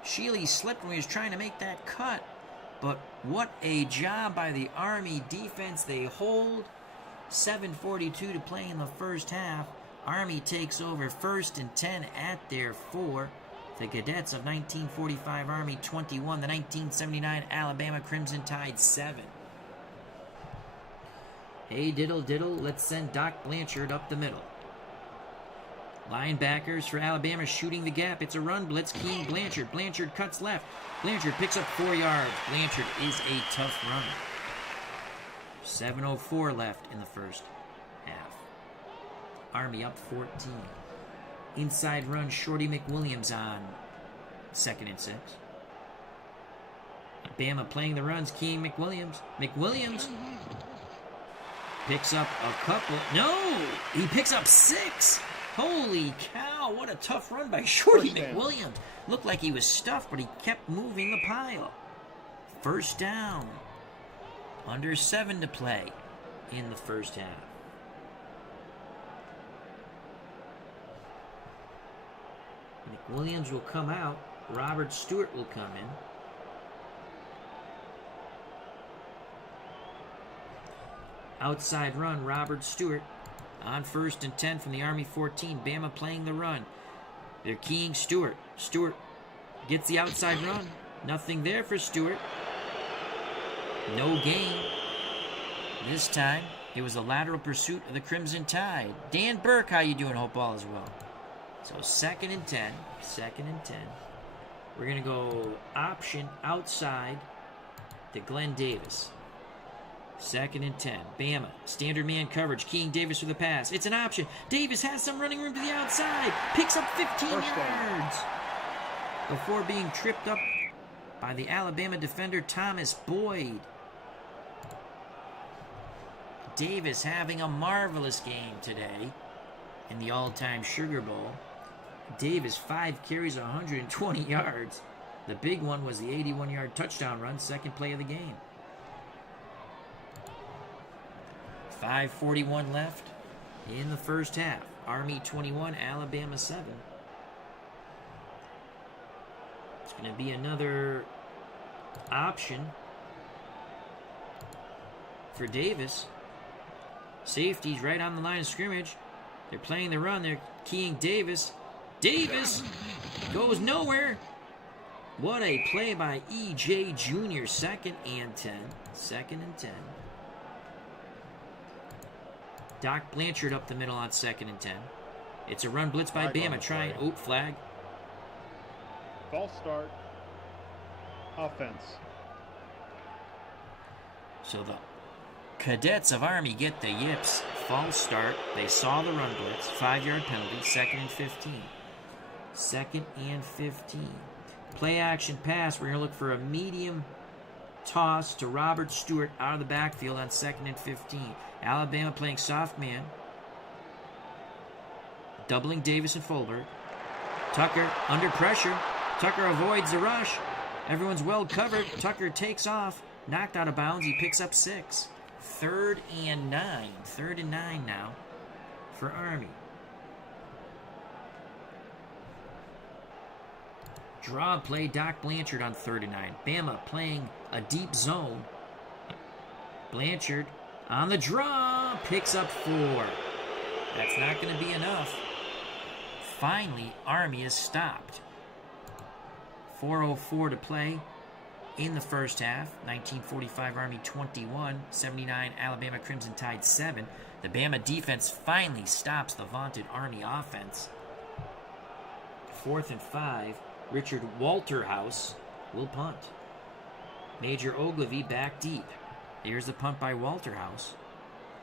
Shealy slipped when he was trying to make that cut. But what a job by the Army defense. They hold. 7:42 to play in the first half. Army takes over 1st and 10 at their 4. The Cadets of 1945 Army 21. The 1979 Alabama Crimson Tide 7. Hey, diddle, diddle, let's send Doc Blanchard up the middle. Linebackers for Alabama shooting the gap. It's a run blitz. King Blanchard. Blanchard cuts left. Blanchard picks up 4 yards. Blanchard is a tough runner. 7:04 left in the first half. Army up 14. Inside run, Shorty McWilliams on 2nd and 6. Bama playing the runs. King McWilliams. McWilliams picks up a couple. No! He picks up 6. Holy cow, what a tough run by Shorty McWilliams. Looked like he was stuffed, but he kept moving the pile. 1st down. Under 7 to play in the first half. McWilliams will come out. Robert Stewart will come in. Outside run, Robert Stewart. On 1st and 10 from the Army 14. Bama playing the run. They're keying Stewart. Stewart gets the outside run. Nothing there for Stewart. No gain. This time, it was a lateral pursuit of the Crimson Tide. Dan Burke, how you doing? Hope all is well. So 2nd and 10. 2nd and 10. We're going to go option outside to Glen Davis. 2nd and 10. Bama. Standard man coverage. Keying Davis for the pass. It's an option. Davis has some running room to the outside. Picks up 15 yards. Before being tripped up by the Alabama defender Thomas Boyd. Davis having a marvelous game today in the all-time Sugar Bowl. Davis, 5 carries, 120 yards. The big one was the 81-yard touchdown run, 2nd play of the game. 5:41 left in the first half. Army 21, Alabama 7. It's going to be another option for Davis. Safety's right on the line of scrimmage. They're playing the run. They're keying Davis. Davis goes nowhere. What a play by E.J. Jr. 2nd and 10. 2nd and 10. Doc Blanchard up the middle on 2nd and 10. It's a run blitz by Bama. Trying. Oh, flag. False start. Offense. So the Cadets of Army get the yips. False start. They saw the run blitz. 5-yard penalty. 2nd and 15. 2nd and 15. Play action pass. We're going to look for a medium toss to Robert Stewart out of the backfield on 2nd and 15. Alabama playing soft man. Doubling Davis and Fulber. Tucker under pressure. Tucker avoids the rush. Everyone's well covered. Tucker takes off. Knocked out of bounds. He picks up 6. 3rd and 9. 3rd and 9 now for Army. Draw play, Doc Blanchard on 3rd and 9. Bama playing a deep zone. Blanchard on the draw. Picks up 4. That's not going to be enough. Finally, Army is stopped. 4:04 to play in the first half. 1945 Army 21, 79 Alabama Crimson Tide 7. The Bama defense finally stops the vaunted Army offense. 4th and 5. Richard Walterhouse will punt. Major Ogilvy back deep. Here's the punt by Walterhouse.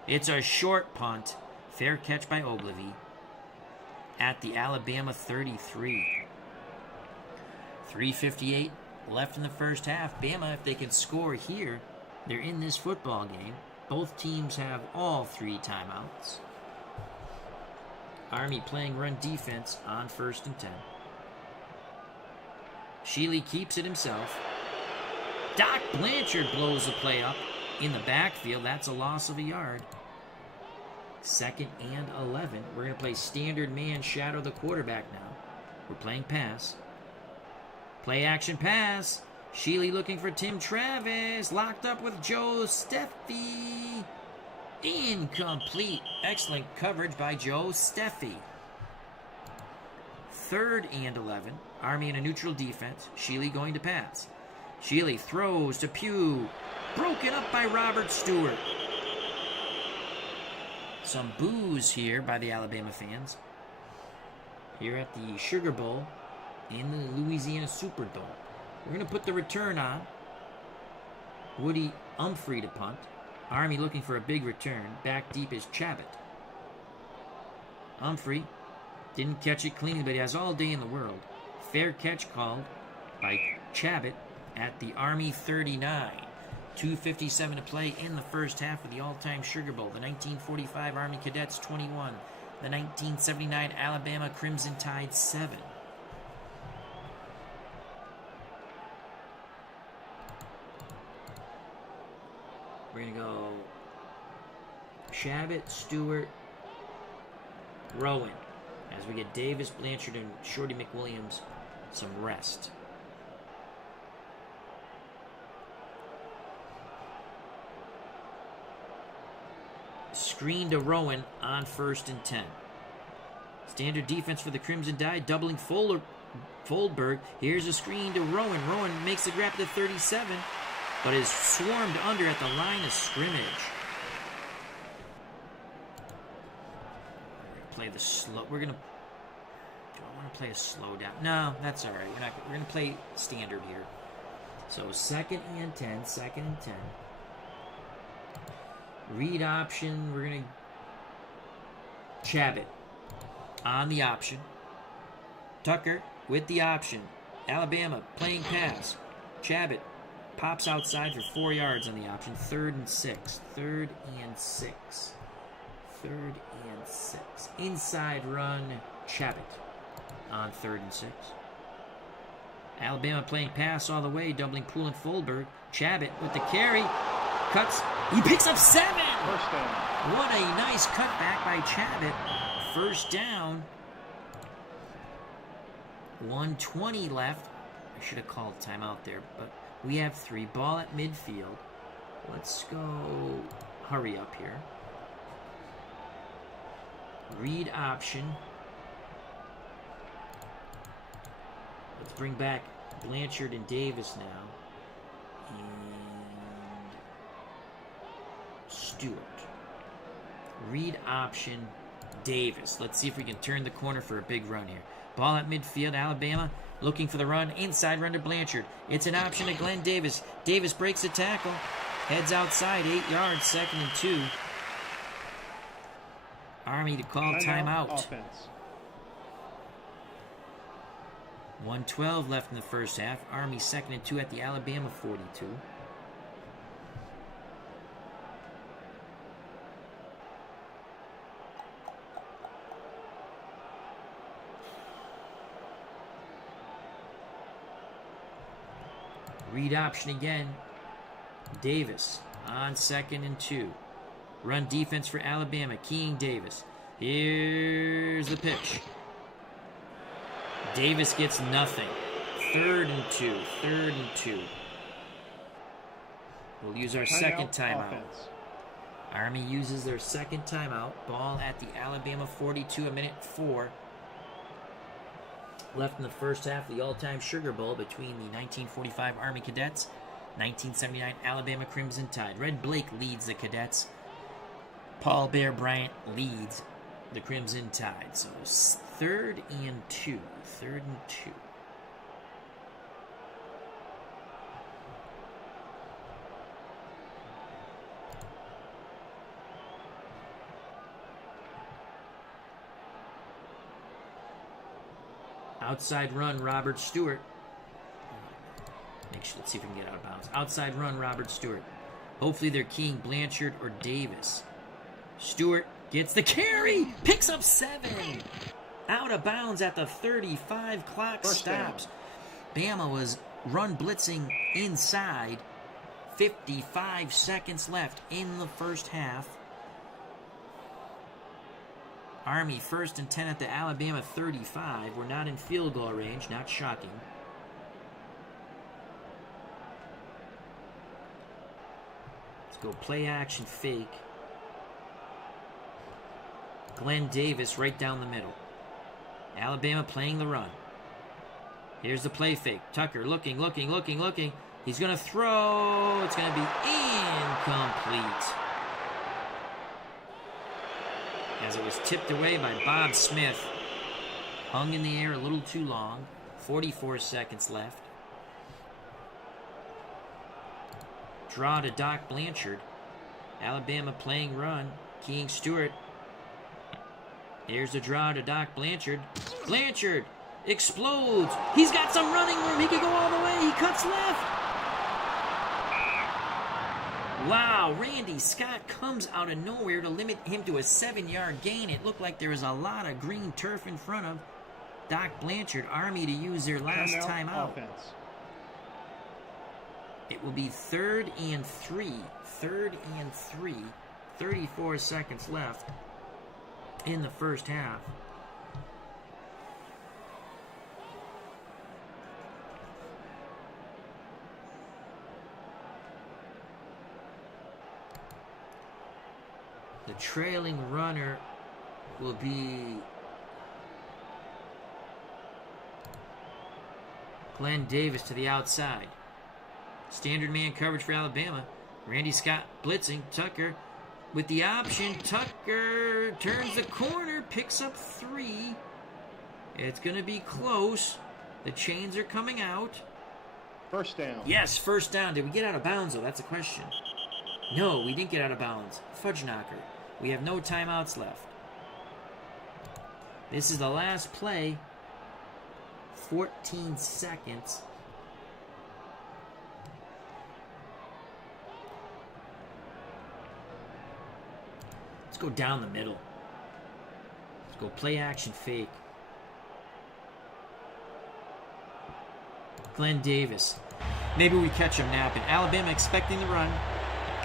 It's a short punt. Fair catch by Ogilvy at the Alabama 33. 3:58 left in the first half. Bama, if they can score here, they're in this football game. Both teams have all 3 timeouts. Army playing run defense on 1st and 10. Shealy keeps it himself. Doc Blanchard blows the play up in the backfield. That's a loss of a yard. 2nd and 11. We're going to play standard man, shadow the quarterback now. We're playing pass. Play action pass. Sheely looking for Tim Travis. Locked up with Joe Steffi. Incomplete. Excellent coverage by Joe Steffi. 3rd and 11. Army in a neutral defense. Sheely going to pass. Sheely throws to Pugh. Broken up by Robert Stewart. Some boos here by the Alabama fans. Here at the Sugar Bowl in the Louisiana Superdome. We're going to put the return on. Woody Humphrey to punt. Army looking for a big return. Back deep is Chabot. Humphrey didn't catch it cleanly, but he has all day in the world. Fair catch called by Chabot at the Army 39. 2:57 to play in the first half of the all-time Sugar Bowl. The 1945 Army Cadets 21. The 1979 Alabama Crimson Tide 7. We're going to go Chabot, Stewart, Rowan. As we get Davis, Blanchard, and Shorty McWilliams some rest. Screen to Rowan on 1st and 10. Standard defense for the Crimson Tide, doubling Foldberg. Here's a screen to Rowan. Rowan makes the grab to 37, but is swarmed under at the line of scrimmage. Play the slow. Do I want to play a slow down? No, that's all right. We're going to play standard here. So 2nd and 10. 2nd and 10. Read option. We're going to Chabot on the option. Tucker with the option. Alabama playing pass. Chabot pops outside for 4 yards on the option. 3rd and 6. 3rd and 6. 3rd and 6. Inside run, Chabot on 3rd and 6. Alabama playing pass all the way, doubling Poole and Foldberg. Chabot with the carry. Cuts. He picks up 7. First down. What a nice cutback by Chabot. First down. 1:20 left. I should have called timeout there, but we have 3. Ball at midfield. Let's go hurry up here. Read option. Let's bring back Blanchard and Davis now. And Stewart. Read option. Davis. Let's see if we can turn the corner for a big run here. Ball at midfield. Alabama looking for the run. Inside run to Blanchard. It's an option to Glen Davis. Davis breaks the tackle. Heads outside. 8 yards. 2nd and 2. Army to call timeout. Offense. 1:12 left in the first half. Army 2nd and 2 at the Alabama 42. Read option again. Davis on 2nd and 2. Run defense for Alabama. King Davis. Here's the pitch. Davis gets nothing. 3rd and 2. 3rd and 2. We'll use our second timeout. Offense. Army uses their second timeout. Ball at the Alabama 42. 1:04 left in the first half of the all-time Sugar Bowl between the 1945 Army Cadets, 1979 Alabama Crimson Tide. Red Blaik leads the Cadets. Paul Bear Bryant leads the Crimson Tide. So 3rd and 2. 3rd and 2. Outside run, Robert Stewart. Let's see if we can get out of bounds. Outside run, Robert Stewart. Hopefully they're keying Blanchard or Davis. Stewart gets the carry. Picks up 7. Out of bounds at the 35. Clock stops. Bama was run blitzing inside. 55 seconds left in the first half. Army 1st and 10 at the Alabama 35. We're not in field goal range. Not shocking. Let's go play action fake. Glen Davis right down the middle. Alabama playing the run. Here's the play fake. Tucker looking. He's going to throw. It's going to be incomplete. As it was tipped away by Bob Smith. Hung in the air a little too long. 44 seconds left. Draw to Doc Blanchard. Alabama playing run. King Stewart. Here's the draw to Doc Blanchard. Blanchard explodes. He's got some running room. He could go all the way. He cuts left. Wow, Randy Scott comes out of nowhere to limit him to a 7-yard gain. It looked like there was a lot of green turf in front of Doc Blanchard. Army to use their last timeout. Offense. It will be 3rd and 3. 3rd and 3. 34 seconds left in the first half. The trailing runner will be Glen Davis to the outside. Standard man coverage for Alabama. Randy Scott blitzing. Tucker with the option. Tucker turns the corner, picks up 3. It's going to be close. The chains are coming out. First down. Yes, first down. Did we get out of bounds, though? That's a question. No, we didn't get out of bounds. Fudge knocker. We have no timeouts left. This is the last play. 14 seconds. Let's go down the middle. Let's go play action fake. Glen Davis. Maybe we catch him napping. Alabama expecting the run.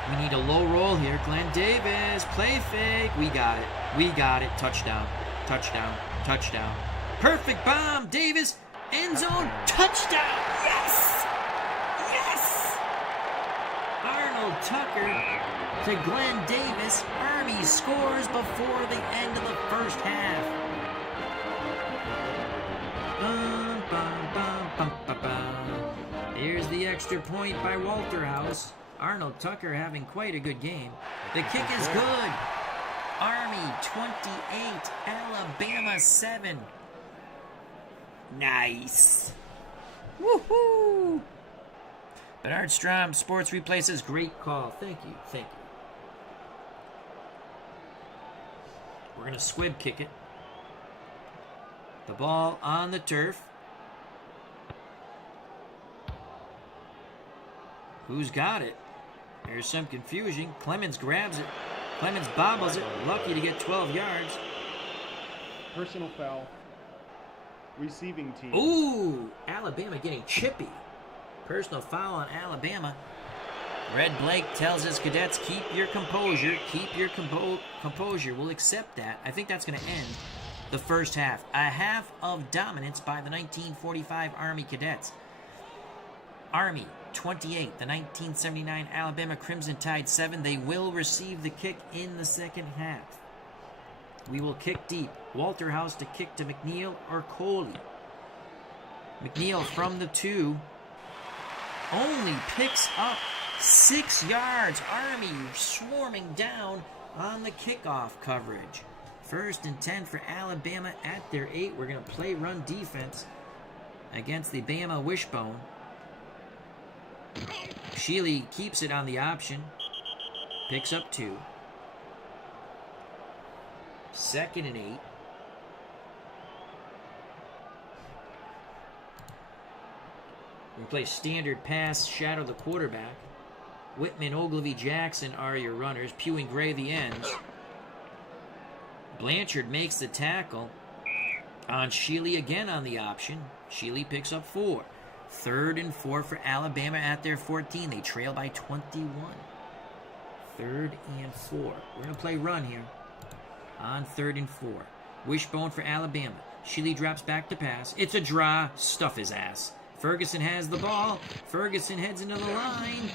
We need a low roll here. Glen Davis, play fake. We got it. We got it. Touchdown. Touchdown. Touchdown. Perfect bomb. Davis, end zone, touchdown. Yes! Yes! Arnold Tucker to Glen Davis. Army scores before the end of the first half. Bum, bum, bum, bum, bum, bum. Here's the extra point by Walter House. Arnold Tucker having quite a good game. The kick is good. Army 28, Alabama 7. Nice. Woohoo! Bernard Strom, Sports Replay says, great call. Thank you. Thank you. We're going to squib kick it. The ball on the turf. Who's got it? There's some confusion. Clemens grabs it. Clemens bobbles it. Lucky to get 12 yards. Personal foul. Receiving team. Ooh! Alabama getting chippy. Personal foul on Alabama. Red Blaik tells his cadets, keep your composure. Keep your composure. We'll accept that. I think that's going to end the first half. A half of dominance by the 1945 Army cadets. Army 28, the 1979 Alabama Crimson Tide 7. They will receive the kick in the second half. We will kick deep. Walter House to kick to McNeil or Coley. McNeil from the 2. Only picks up 6 yards. Army swarming down on the kickoff coverage. 1st and 10 for Alabama at their 8. We're going to play run defense against the Bama Wishbone. Shealy keeps it on the option. Picks up 2. 2nd and 8. We play standard pass, shadow the quarterback. Whitman, Ogilvy, Jackson are your runners. Pugh and Gray the ends. Blanchard makes the tackle on Shealy again on the option. Shealy picks up 4. 3rd and 4 for Alabama at their 14. They trail by 21. 3rd and 4. We're going to play run here on 3rd and 4. Wishbone for Alabama. Shealy drops back to pass. It's a draw. Stuff his ass. Ferguson has the ball. Ferguson heads into the line.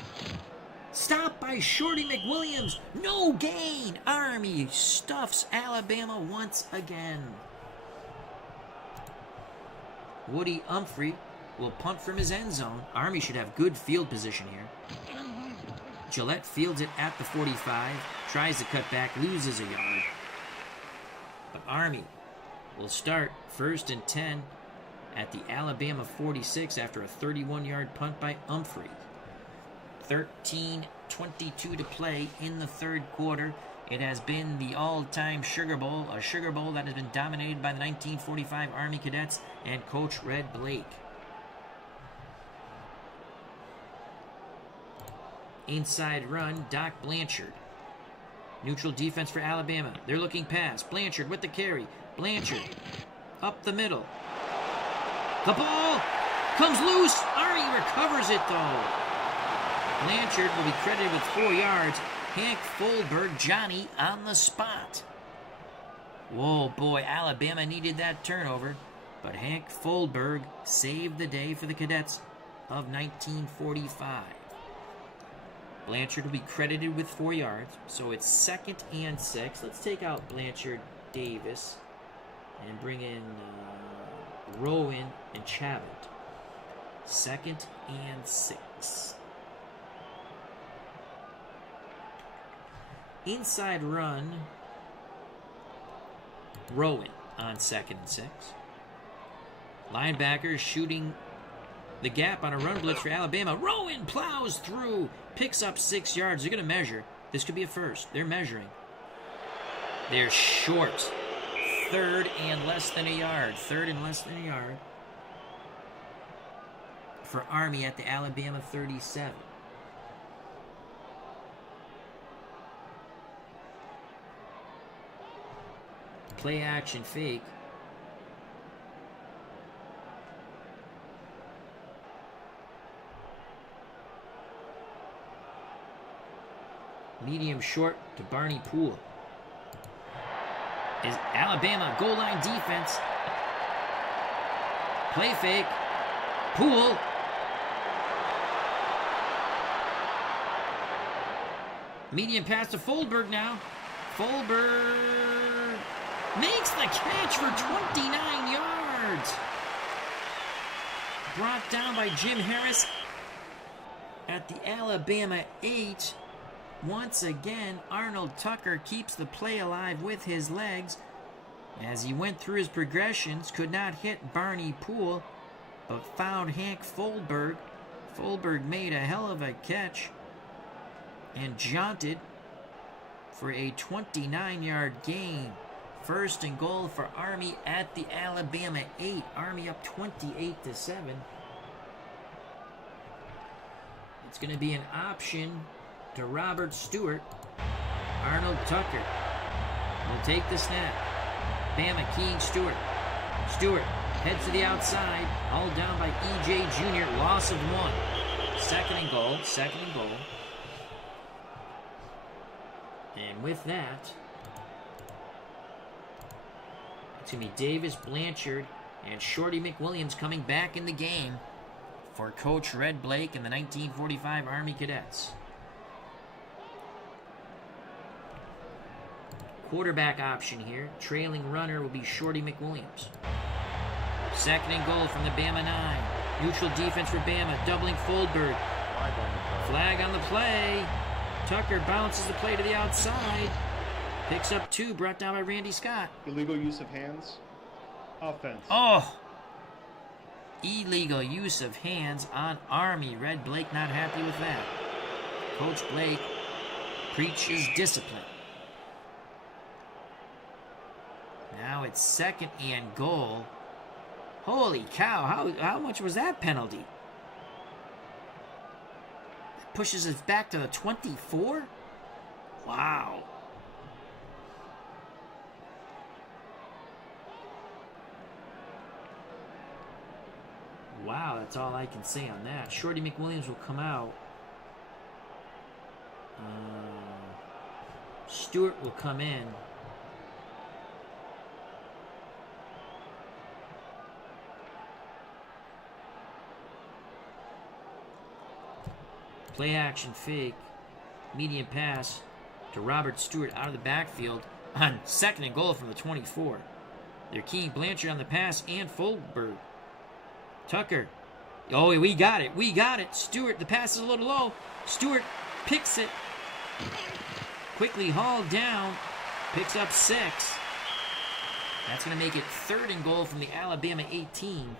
Stop by Shorty McWilliams. No gain. Army stuffs Alabama once again. Woody Humphrey will punt from his end zone. Army should have good field position here. Gillette fields it at the 45. Tries to cut back, loses a yard. But Army will start 1st and 10 at the Alabama 46 after a 31-yard punt by Humphrey. 13:22 to play in the third quarter. It has been the all-time Sugar Bowl, a Sugar Bowl that has been dominated by the 1945 Army Cadets and Coach Red Blaik. Inside run, Doc Blanchard. Neutral defense for Alabama. They're looking pass. Blanchard with the carry. Blanchard up the middle. The ball comes loose. Army recovers it though. Blanchard will be credited with 4 yards. Hank Fulberg, Johnny on the spot. Whoa, boy, Alabama needed that turnover. But Hank Fulberg saved the day for the Cadets of 1945. Blanchard will be credited with 4 yards. So it's 2nd and 6. Let's take out Blanchard, Davis, and bring in Rowan and Chavant. 2nd and 6. Inside run, Rowan on 2nd and 6. Linebacker shooting the gap on a run blitz for Alabama. Rowan plows through, picks up 6 yards. They're going to measure. This could be a first. They're measuring. They're short. 3rd and less than a yard. 3rd and less than a yard for Army at the Alabama 37. Play action fake. Medium short to Barney Poole. Is Alabama goal line defense. Play fake. Poole. Medium pass to Fulberg now. Fulberg makes the catch for 29 yards. Brought down by Jim Harris at the Alabama 8. Once again, Arnold Tucker keeps the play alive with his legs. As he went through his progressions, could not hit Barney Poole, but found Hank Fulberg. Fulberg made a hell of a catch and jaunted for a 29-yard gain. 1st and goal for Army at the Alabama 8. Army up 28-7. It's going to be an option to Robert Stewart. Arnold Tucker will take the snap. Bama keying Stewart. Stewart heads to the outside. Hauled down by E.J. Jr. Loss of 1. 2nd and goal. 2nd and goal. And with that, it's going to be Davis, Blanchard, and Shorty McWilliams coming back in the game for Coach Red Blaik and the 1945 Army Cadets. Quarterback option here. Trailing runner will be Shorty McWilliams. 2nd and goal from the Bama 9. Neutral defense for Bama, doubling Fulberg. Flag on the play. Tucker bounces the play to the outside. Picks up 2, brought down by Randy Scott. Illegal use of hands. Offense. Oh! Illegal use of hands on Army. Red Blaik not happy with that. Coach Blaik preaches discipline. Now it's 2nd and goal. Holy cow, how much was that penalty? Pushes us back to the 24? Wow. Wow, that's all I can say on that. Shorty McWilliams will come out. Stewart will come in. Play action fake. Medium pass to Robert Stewart out of the backfield on 2nd and goal from the 24. They're keying Blanchard on the pass and Foldberg. Tucker. Oh, we got it. We got it. Stewart, the pass is a little low. Stewart picks it. Quickly hauled down. Picks up 6. That's going to make it 3rd and goal from the Alabama 18.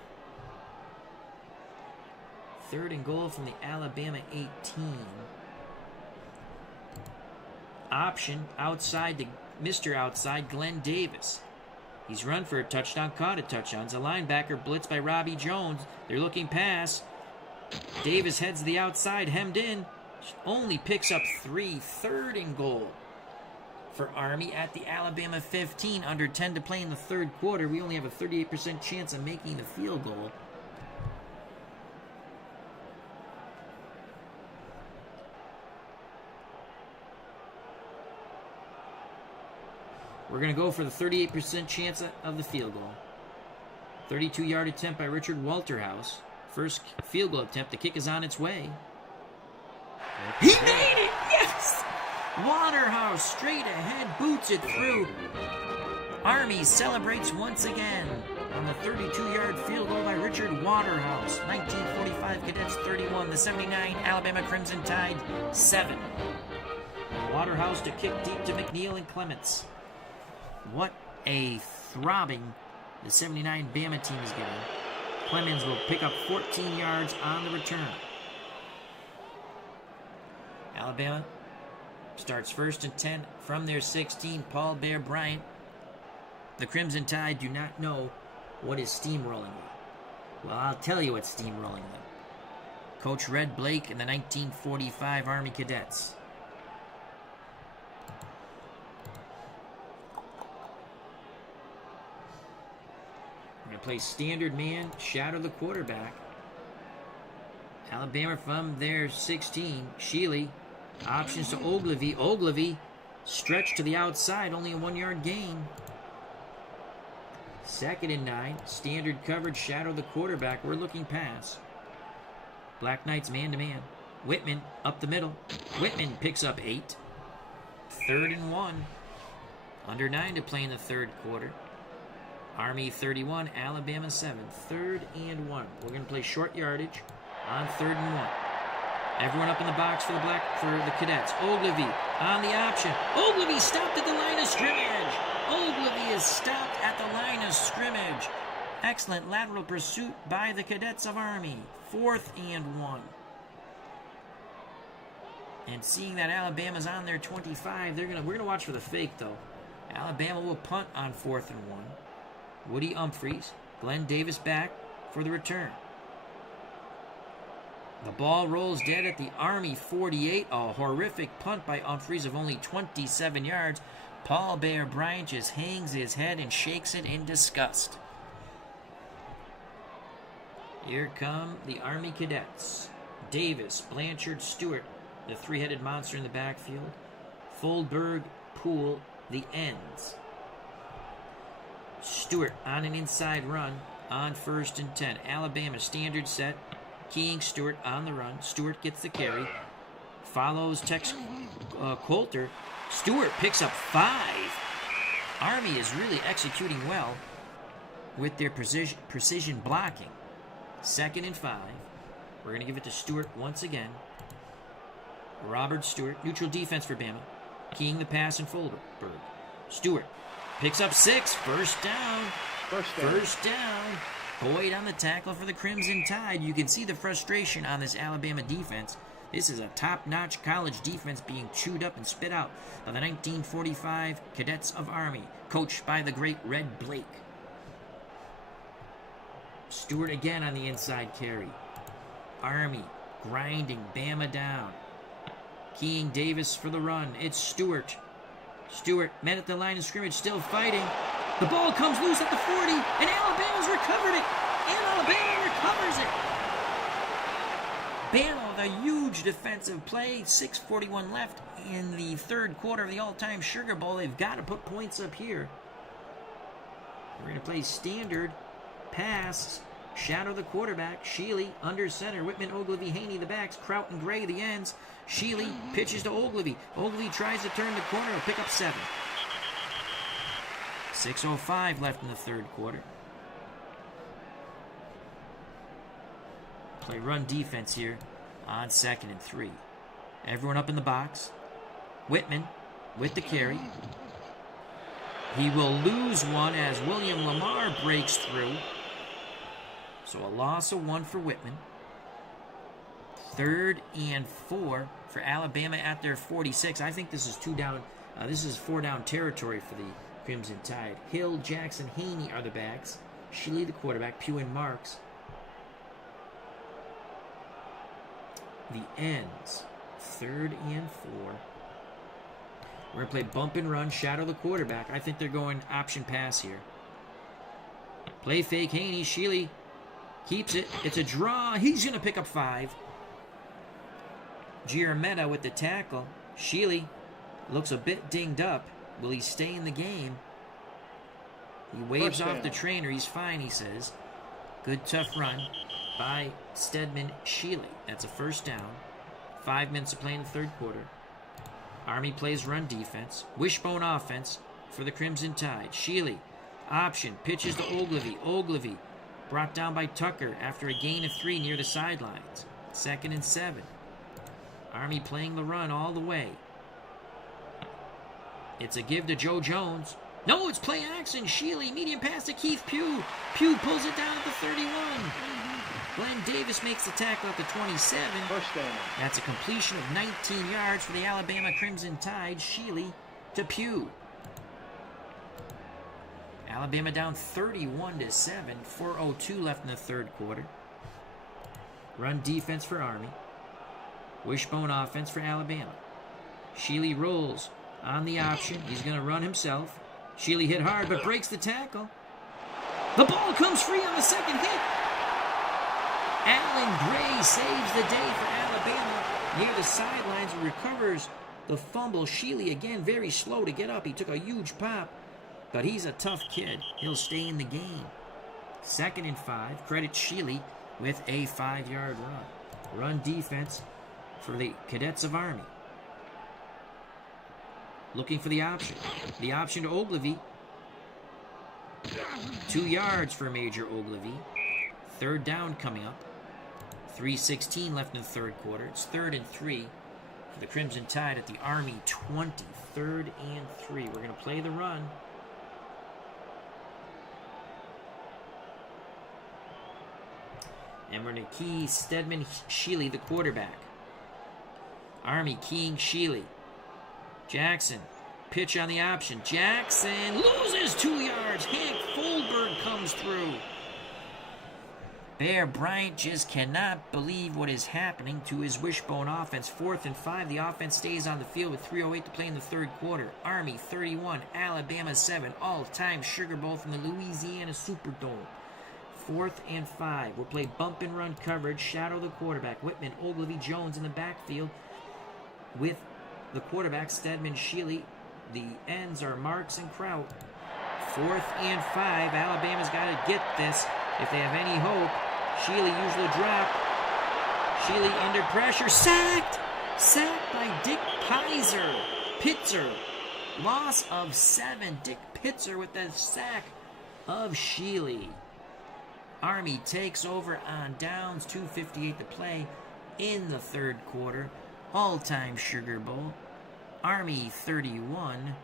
3rd and goal from the Alabama 18. Option outside to Mr. Outside, Glen Davis. He's run for a touchdown, caught a touchdown. It's a linebacker blitzed by Robbie Jones. They're looking pass. Davis heads to the outside, hemmed in. Only picks up 3. 3rd and goal for Army at the Alabama 15. Under 10 to play in the 3rd quarter. We only have a 38% chance of making the field goal. We're going to go for the 38% chance of the field goal. 32-yard attempt by Richard Walterhouse. First field goal attempt. The kick is on its way. He made it! Yes! Waterhouse straight ahead, boots it through. Army celebrates once again on the 32-yard field goal by Richard Waterhouse. 1945 Cadets 31, the 79 Alabama Crimson Tide 7. Waterhouse to kick deep to McNeil and Clements. What a throbbing the 79 Bama team is getting. Clemens will pick up 14 yards on the return. Alabama starts 1st and 10 from their 16. Paul Bear Bryant. The Crimson Tide do not know what is steamrolling them. Well, I'll tell you what's steamrolling them. Coach Red Blaik and the 1945 Army Cadets. We're going to play standard man, shadow the quarterback. Alabama from their 16. Shealy. Options to Ogilvy. Ogilvy stretched to the outside, only a 1-yard gain. 2nd and 9. Standard coverage, shadow the quarterback. We're looking pass. Black Knights man-to-man. Whitman up the middle. Whitman picks up 8. 3rd and 1. Under 9 to play in the 3rd quarter. Army 31, Alabama 7. 3rd and 1. We're going to play short yardage on 3rd and 1. Everyone up in the box for the Cadets. Ogilvy on the option. Ogilvy stopped at the line of scrimmage. Ogilvy is stopped at the line of scrimmage. Excellent lateral pursuit by the Cadets of Army. 4th and 1. And seeing that Alabama's on their 25, we're gonna watch for the fake though. Alabama will punt on 4th and 1. Woody Humphreys, Glen Davis back for the return. The ball rolls dead at the Army 48. A horrific punt by Humphreys of only 27 yards. Paul Bear Bryant just hangs his head and shakes it in disgust. Here come the Army Cadets. Davis, Blanchard, Stewart, the three-headed monster in the backfield. Foldberg, Poole, the ends. Stewart on an inside run on 1st and 10. Alabama standard set. Keying Stewart on the run. Stewart gets the carry. Follows Tex Coulter. Stewart picks up 5. Army is really executing well with their precision blocking. 2nd and 5. We're going to give it to Stewart once again. Robert Stewart. Neutral defense for Bama. Keying the pass and Foldberg. Stewart picks up 6. First down. First down. Boyd on the tackle for the Crimson Tide. You can see the frustration on this Alabama defense. This is a top-notch college defense being chewed up and spit out by the 1945 Cadets of Army, coached by the great Red Blaik. Stewart again on the inside carry. Army grinding Bama down. Keying Davis for the run. It's Stewart. Stewart met at the line of scrimmage, still fighting. The ball comes loose at the 40, and Alabama's recovered it. And Alabama recovers it. Bama with a huge defensive play. 6:41 left in the 3rd quarter of the all-time Sugar Bowl. They've got to put points up here. We're going to play standard pass Shadow the quarterback. Sheely under center. Whitman, Ogilvy, Haney the backs. Kraut and Gray the ends. Sheely pitches to Ogilvy. Ogilvy tries to turn the corner. He'll pick up 7. 6:05 left in the third quarter. Play run defense here on 2nd and 3. Everyone up in the box. Whitman with the carry. He will lose one as William Lamar breaks through. So a loss of 1 for Whitman. 3rd and 4 for Alabama at their 46. I think this is 2 down. This is 4 down territory for the Crimson Tide. Hill, Jackson, Haney are the backs. Sheely the quarterback. Pugh and Marks the ends. 3rd and 4. We're going to play bump and run, shadow the quarterback. I think they're going option pass here. Play fake, Haney. Sheely keeps it. It's a draw. He's going to pick up 5. Giarametta with the tackle. Sheely looks a bit dinged up. Will he stay in the game? He waves off the trainer. He's fine, he says. Good tough run by Stedman Sheely. That's a first down. 5 minutes to play in the third quarter. Army plays run defense. Wishbone offense for the Crimson Tide. Sheely, option, pitches to Ogilvy. Ogilvy brought down by Tucker after a gain of 3 near the sidelines. 2nd and 7. Army playing the run all the way. It's a give to Joe Jones. No, it's play action. Sheely, medium pass to Keith Pugh. Pugh pulls it down at the 31. Glen Davis makes the tackle at the 27. First down. That's a completion of 19 yards for the Alabama Crimson Tide. Sheely to Pugh. Alabama down 31-7. 4:02 left in the third quarter. Run defense for Army. Wishbone offense for Alabama. Sheely rolls on the option. He's going to run himself. Sheely hit hard but breaks the tackle. The ball comes free on the second hit. Allen Gray saves the day for Alabama near the sidelines and recovers the fumble. Sheely again very slow to get up. He took a huge pop, but he's a tough kid. He'll stay in the game. 2nd and 5. Credit Sheely with a 5-yard run. Run defense for the Cadets of Army. Looking for the option. The option to Ogilvy. 2 yards for Major Ogilvy. 3rd down coming up. 3:16 left in the third quarter. It's 3rd and 3 for the Crimson Tide at the Army 20. 3rd and 3. We're going to play the run. And we're going to key Stedman Sheely, the quarterback. Army keying Sheely. Jackson, pitch on the option. Jackson loses 2 yards. Hank Goldberg comes through. Bear Bryant just cannot believe what is happening to his wishbone offense. 4th and 5. The offense stays on the field with 3:08 to play in the third quarter. Army 31, Alabama 7. All-time Sugar Bowl from the Louisiana Superdome. 4th and 5. We'll play bump and run coverage. Shadow the quarterback. Whitman, Ogilvy, Jones in the backfield with the quarterback, Stedman Sheely. The ends are Marks and Kraut. 4th and 5. Alabama's got to get this if they have any hope. Sheely usually drop. Sheely under pressure. Sacked! Sacked by Dick Pitzer. Loss of 7. Dick Pitzer with the sack of Sheely. Army takes over on downs. 2:58 to play in the third quarter. All-time Sugar Bowl. Army 31,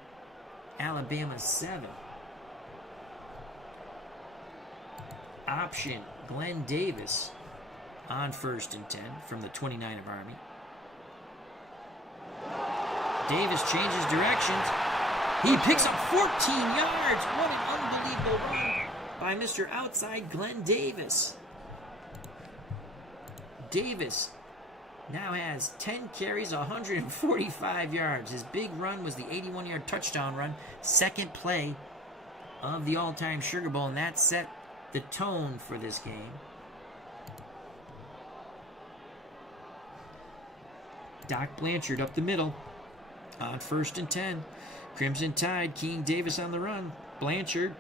Alabama 7. Option, Glen Davis on 1st and 10 from the 29 of Army. Davis changes directions. He picks up 14 yards. What an unbelievable run by Mr. Outside Glen Davis. Davis now has 10 carries, 145 yards. His big run was the 81-yard touchdown run, 2nd play of the all-time Sugar Bowl, and that set the tone for this game. Doc Blanchard up the middle on 1st and 10. Crimson Tide, King Davis on the run. Blanchard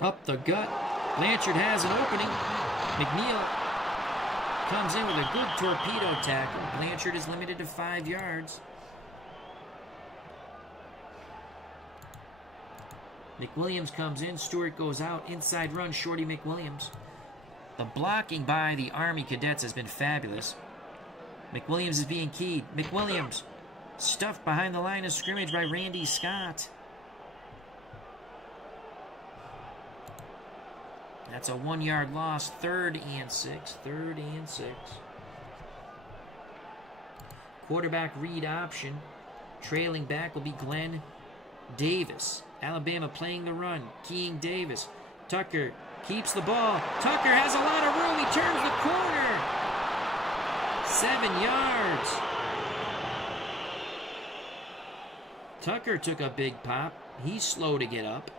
up the gut. Blanchard has an opening. McNeil comes in with a good torpedo tackle. Blanchard is limited to 5 yards. McWilliams comes in. Stewart goes out. Inside run, Shorty McWilliams. The blocking by the Army Cadets has been fabulous. McWilliams is being keyed. McWilliams stuffed behind the line of scrimmage by Randy Scott. That's a 1-yard loss. 3rd and 6. 3rd and 6. Quarterback read option. Trailing back will be Glen Davis. Alabama playing the run. Keying Davis. Tucker keeps the ball. Tucker has a lot of room. He turns the corner. 7 yards. Tucker took a big pop. He's slow to get up.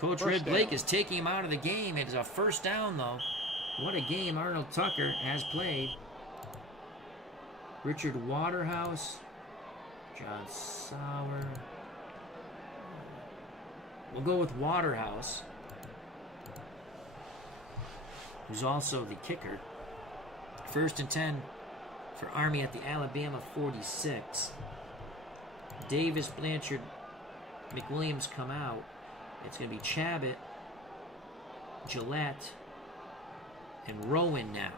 Coach Red Blaik is taking him out of the game. It is a first down, though. What a game Arnold Tucker has played. Richard Waterhouse. John Sauer. We'll go with Waterhouse, who's also the kicker. 1st and 10 for Army at the Alabama 46. Davis, Blanchard, McWilliams come out. It's going to be Chabot, Gillette, and Rowan now.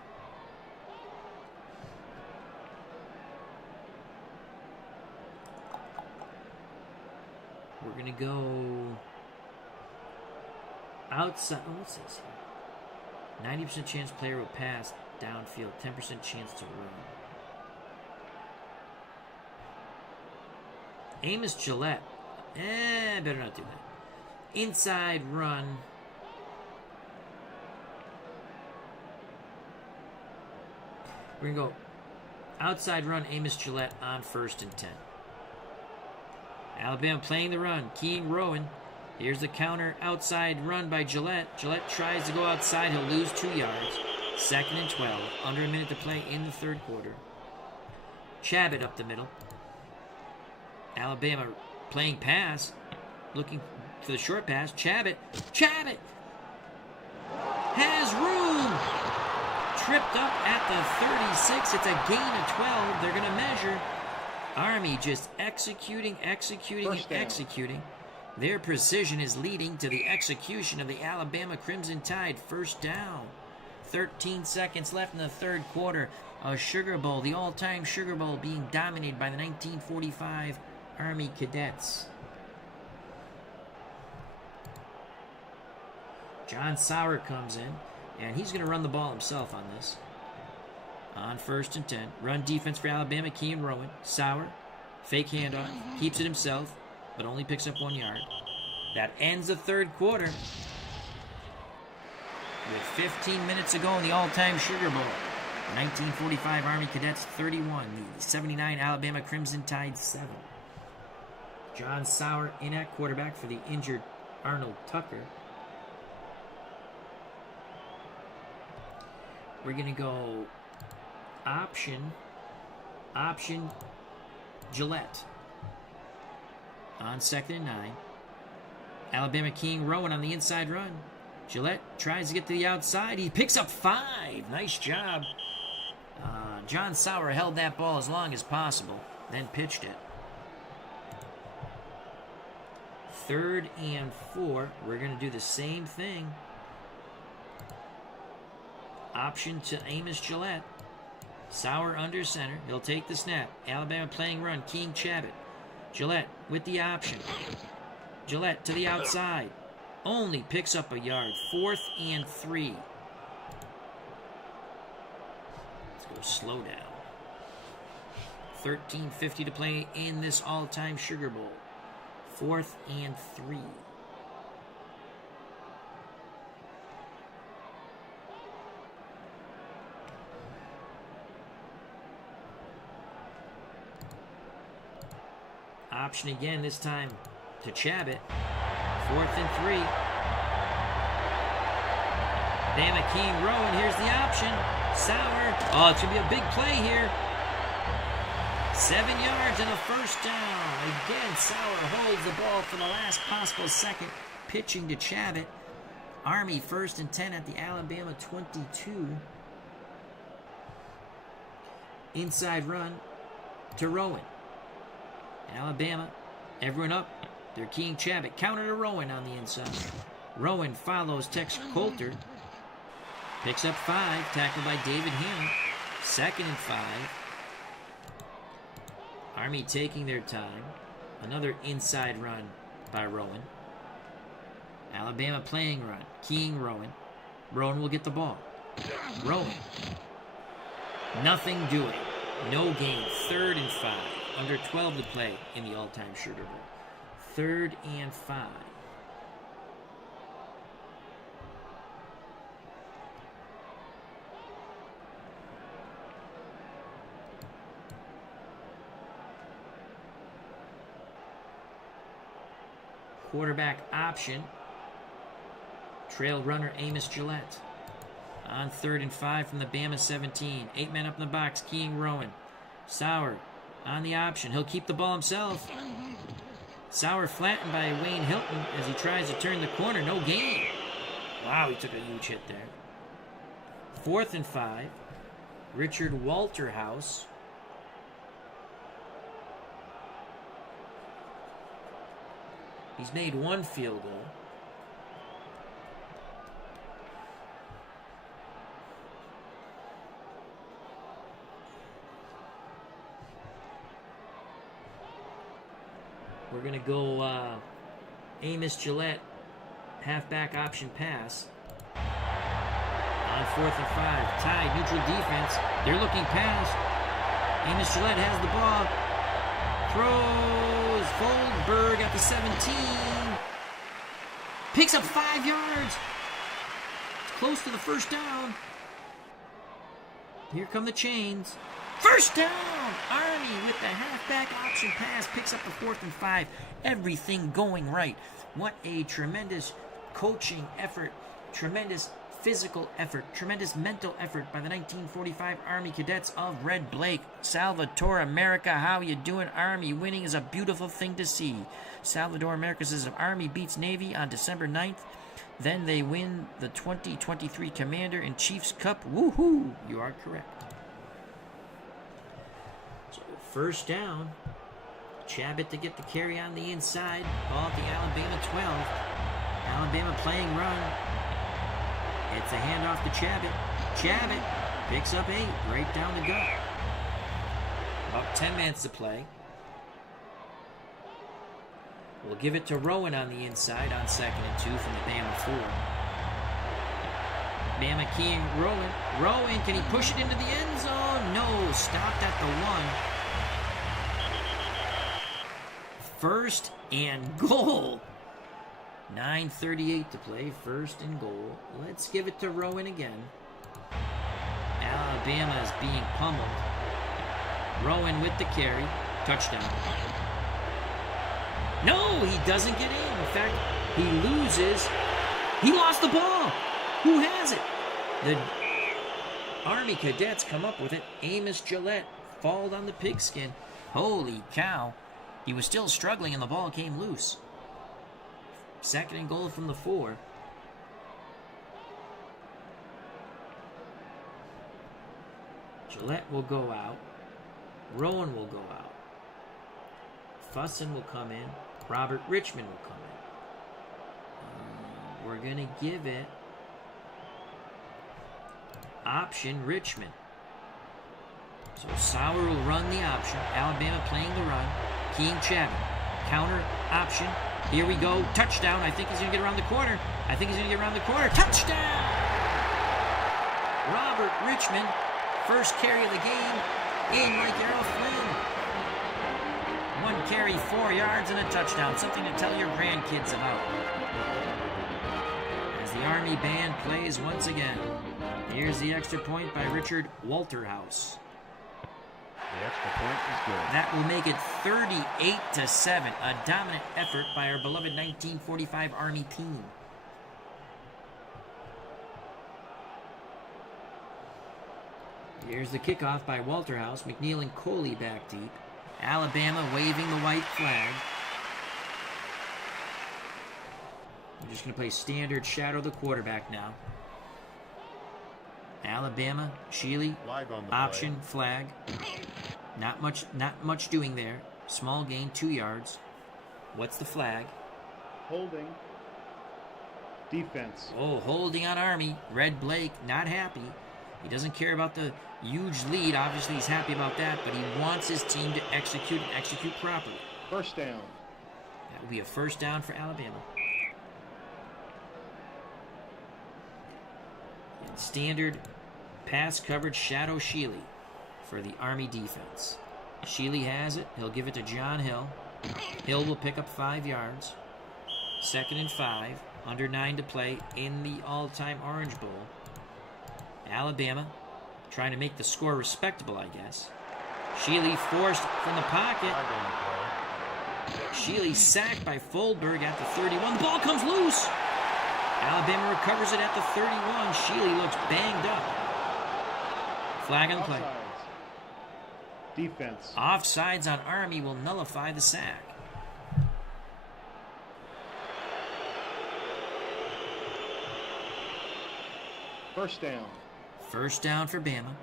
We're going to go outside. Oh, what's this here? 90% chance player will pass downfield, 10% chance to run. Amos Gillette. Better not do that. Inside run. We're going to go outside run, Amos Gillette on 1st and 10. Alabama playing the run. Keying Rowan. Here's the counter outside run by Gillette. Gillette tries to go outside. He'll lose 2 yards. 2nd and 12. Under a minute to play in the 3rd quarter. Chabot up the middle. Alabama playing pass. Looking for the short pass. Chabot has room. Tripped up at the 36. It's a gain of 12. They're going to measure. Army just executing. Their precision is leading to the execution of the Alabama Crimson Tide. 1st down. 13 seconds left in the 3rd quarter. A Sugar Bowl, the all-time Sugar Bowl, being dominated by the 1945 Army Cadets. John Sauer comes in, and he's going to run the ball himself on this. On 1st and 10. Run defense for Alabama, Key and Rowan. Sauer, fake handoff, keeps it himself, but only picks up 1 yard. That ends the 3rd quarter. With 15 minutes to go in the all-time Sugar Bowl. 1945 Army Cadets 31, the 79 Alabama Crimson Tide 7. John Sauer in at quarterback for the injured Arnold Tucker. We're going to go option Gillette on 2nd and 9. Alabama King Rowan on the inside run. Gillette tries to get to the outside. He picks up 5. Nice job. John Sauer held that ball as long as possible, then pitched it. 3rd and 4. We're going to do the same thing. Option to Amos Gillette. Sauer under center. He'll take the snap. Alabama playing run. King Chabot. Gillette with the option. Gillette to the outside. Only picks up a yard. 4th and 3. Let's go slow down. 13:50 to play in this all-time Sugar Bowl. 4th and 3. Option again, this time to Chabot. 4th and 3. Bama King Rowan, here's the option. Sauer. Oh, it's going to be a big play here. 7 yards and a 1st down. Again, Sauer holds the ball for the last possible second. Pitching to Chabot. Army 1st and 10 at the Alabama 22. Inside run to Rowan. Alabama, everyone up. They're keying Chabot. Counter to Rowan on the inside. Rowan follows Tex Coulter. Picks up 5. Tackled by David Hannah. 2nd and 5. Army taking their time. Another inside run by Rowan. Alabama playing run. Keying Rowan. Rowan will get the ball. Rowan. Nothing doing. No gain. 3rd and 5. Under 12 to play in the all-time Sugar Bowl. 3rd and 5. Quarterback option. Trail runner Amos Gillette. On 3rd and 5 from the Bama 17. 8 men up in the box, keying Rowan. Sauer on the option. He'll keep the ball himself. Sauer flattened by Wayne Hilton as he tries to turn the corner. No gain. Wow, he took a huge hit there. 4th and 5. Richard Walterhouse. He's made 1 field goal. We're going to go Amos Gillette, halfback option pass. On 4th and 5, tied, neutral defense. They're looking past. Amos Gillette has the ball. Throws. Goldberg at the 17. Picks up 5 yards. It's close to the 1st down. Here come the chains. 1st down! Army with the halfback option pass picks up the 4th and 5. Everything going right. What a tremendous coaching effort. Tremendous physical effort. Tremendous mental effort by the 1945 Army Cadets of Red Blaik. Salvatore America, how you doing? Army winning is a beautiful thing to see. Salvador America says if Army beats Navy on December 9th, then they win the 2023 Commander in Chiefs Cup. Woohoo! You are correct. 1st down. Chabot to get the carry on the inside. Ball at the Alabama 12. Alabama playing run. It's a handoff to Chabot. Chabot picks up 8 right down the gut. About 10 minutes to play. We'll give it to Rowan on the inside on 2nd and 2 from the Bama 4. Bama keying Rowan. Rowan, can he push it into the end zone? No, stopped at the 1. 1st and goal. 9:38 to play. 1st and goal. Let's give it to Rowan again. Alabama is being pummeled. Rowan with the carry. Touchdown. No, he doesn't get in. In fact, he loses. He lost the ball. Who has it? The Army Cadets come up with it. Amos Gillette fouled on the pigskin. Holy cow. He was still struggling and the ball came loose. 2nd and goal from the 4. Gillette will go out. Rowan will go out. Fussin will come in. Robert Richmond will come in. We're going to give it option Richmond. So Sauer will run the option. Alabama playing the run. Keying Chabot. Counter option. Here we go. Touchdown. I think he's going to get around the corner. Touchdown! Robert Richmond. 1st carry of the game. In like Errol Flynn. 1 carry, 4 yards, and a touchdown. Something to tell your grandkids about. As the Army band plays once again. Here's the extra point by Richard Walterhouse. The extra point is good. That will make it 38-7. A dominant effort by our beloved 1945 Army team. Here's the kickoff by Walterhouse. McNeil and Coley back deep. Alabama waving the white flag. just going to play standard shadow the quarterback now. Alabama, Sheely, Flag on the option, flag. Not much doing there. Small gain, 2 yards. What's the flag? Holding. Defense. Oh, holding on Army. Red Blaik, not happy. He doesn't care about the huge lead. Obviously, he's happy about that, but he wants his team to execute and execute properly. First down. That will be a first down for Alabama. And standard pass coverage shadow Sheely for the Army defense. Sheely has it. He'll give it to John Hill. Hill will pick up 5 yards. 2nd and 5. Under 9 to play in the all-time Orange Bowl. Alabama trying to make the score respectable, I guess. Sheely forced from the pocket. Sheely sacked by Foldberg at the 31. The ball comes loose. Alabama recovers it at the 31. Sheely looks banged up. Flag on the play. Offsides. Defense. Offsides on Army will nullify the sack. First down. First down for Bama.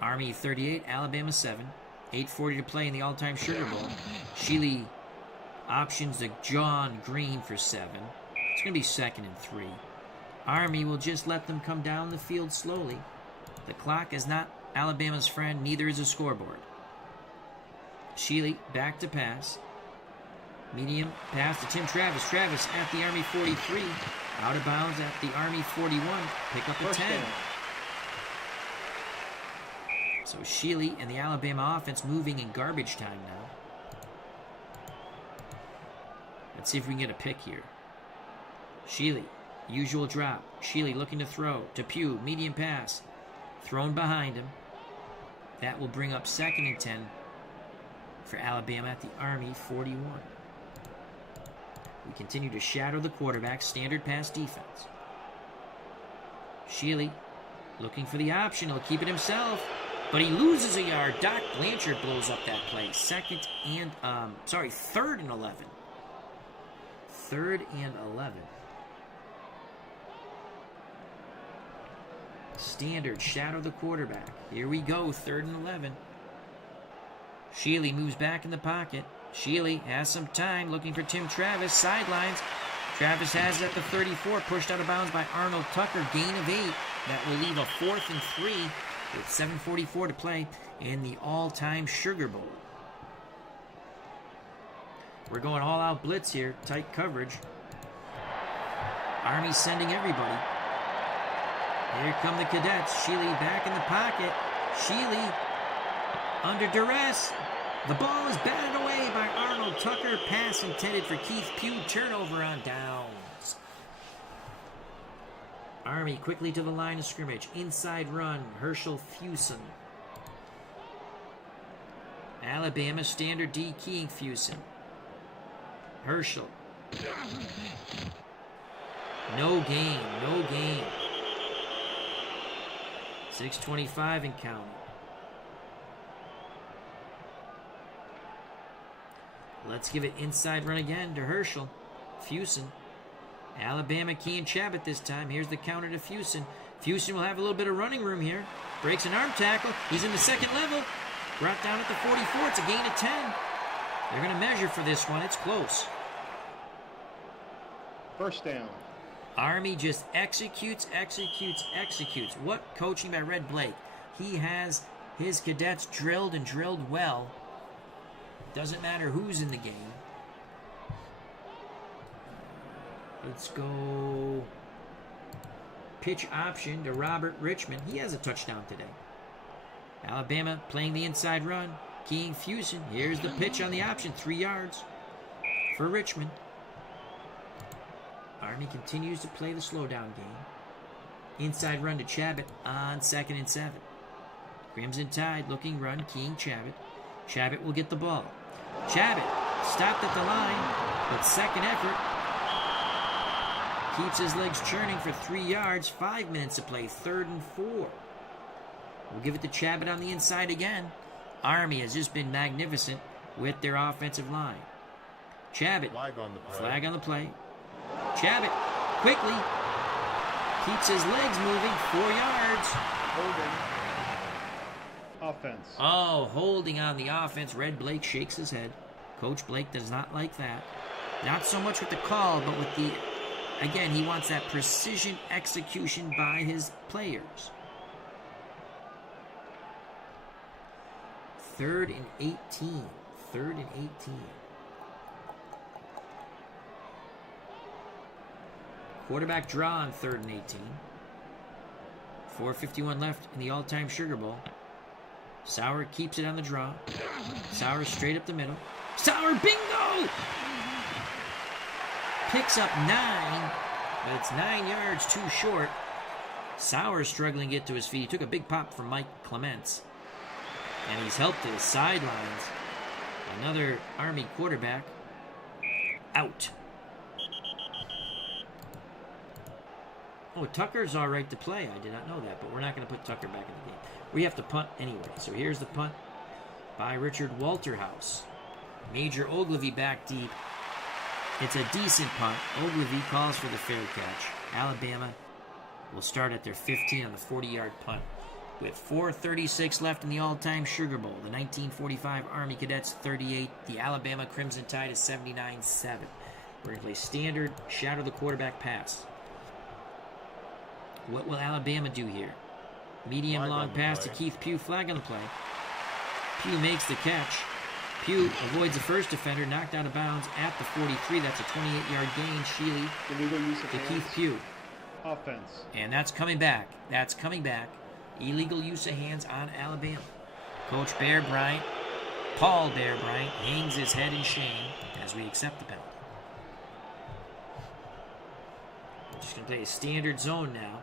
Army 38, Alabama 7. 8:40 to play in the all-time Sugar Bowl. Sheely options to John Green for 7. It's going to be 2nd and 3. Army will just let them come down the field slowly. The clock is not Alabama's friend, neither is the scoreboard. Sheely back to pass. Medium pass to Tim Travis. Travis at the Army 43. Out of bounds at the Army 41. Pick up a 10. Down. So Sheely and the Alabama offense moving in garbage time now. Let's see if we can get a pick here. Sheely, usual drop. Sheely looking to throw. To Pugh, medium pass. Thrown behind him. That will bring up 2nd and 10 for Alabama at the Army 41. We continue to shadow the quarterback, standard pass defense. Sheely looking for the option. He'll keep it himself, but he loses a yard. Doc Blanchard blows up that play. 3rd and 11. 3rd and 11. Standard shadow the quarterback. Here we go, 3rd and 11. Sheely moves back in the pocket. Sheely has some time looking for Tim Travis. Sidelines. Travis has it at the 34. Pushed out of bounds by Arnold Tucker. Gain of 8. That will leave a 4th and 3 with 7:44 to play in the all-time Sugar Bowl. We're going all-out blitz here. Tight coverage. Army sending everybody. Here come the Cadets. Sheely back in the pocket. Sheely under duress. The ball is batted away by Arnold Tucker. Pass intended for Keith Pugh. Turnover on downs. Army quickly to the line of scrimmage. Inside run. Herschel Fuson. Alabama standard D keying Fuson. Herschel. No gain. No gain. 6:25 and counting. Let's give it inside run again to Herschel. Fuson. Alabama keying Chabot this time. Here's the counter to Fuson. Fuson will have a little bit of running room here. Breaks an arm tackle. He's in the 2nd level. Brought down at the 44. It's a gain of 10. They're going to measure for this one. It's close. First down. Army just executes. What coaching by Red Blaik. He has his cadets drilled and drilled well. Doesn't matter who's in the game. Let's go pitch option to Robert Richmond. He has a touchdown today. Alabama playing the inside run. Keying Fuson. Here's the pitch on the option. 3 yards for Richmond. Army continues to play the slowdown game. Inside run to Chabot on 2nd and 7. Crimson Tide looking run. Keying Chabot. Chabot will get the ball. Chabot stopped at the line, but 2nd effort. Keeps his legs churning for 3 yards. 5 minutes to play. 3rd and 4. We'll give it to Chabot on the inside again. Army has just been magnificent. with their offensive line. Chabot, Flag on the play. flag on the play. Chabot, quickly, keeps his legs moving, 4 yards. Holding. Offense. Oh, holding on the offense. Red Blaik shakes his head. Coach Blaik does not like that. Not so much with the call, but with the, again, he wants that precision execution by his players. 3rd and 18. 3rd and 18. Quarterback draw on 3rd and 18. 4:51 left in the all-time Sugar Bowl. Sauer keeps it on the draw. Sauer straight up the middle. Sauer, bingo! Picks up 9, but it's 9 yards too short. Sauer struggling to get to his feet. He took a big pop from Mike Clements, and he's helped to the sidelines. Another Army quarterback out. Oh, Tucker's all right to play. I did not know that, but we're not going to put Tucker back in the game. We have to punt anyway. So here's the punt by Richard Walterhouse. Major Ogilvy back deep. It's a decent punt. Ogilvy calls for the fair catch. Alabama will start at their 15 on the 40-yard punt. With 4:36 left in the all-time Sugar Bowl, the 1945 Army Cadets 38, the Alabama Crimson Tide is 79-7. We're going to play standard, shadow the quarterback pass. What will Alabama do here? Medium Flag long on the pass play. to Keith Pugh, flag on the play. Pugh makes the catch. Pugh avoids the first defender, knocked out of bounds at the 43. That's a 28-yard gain. Sheely Illegal use of to hands. Keith Pugh. Offense. And that's coming back. That's coming back. Illegal use of hands on Alabama. Coach Bear Bryant, Paul Bear Bryant, hangs his head in shame as we accept the penalty. We're just going to play a standard zone now.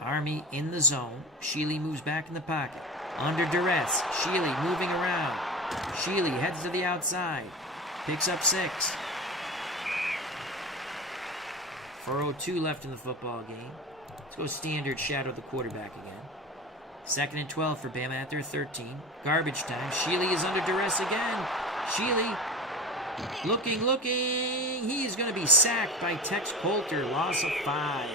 Army in the zone. Sheely moves back in the pocket. Under duress. Sheely moving around. Sheely heads to the outside. Picks up 6. 4:02 left in the football game. Let's go standard, shadow the quarterback again. 2nd and 12 for Bama at their 13. Garbage time. Sheely is under duress again. Sheely looking. He's going to be sacked by Tex Coulter. Loss of 5.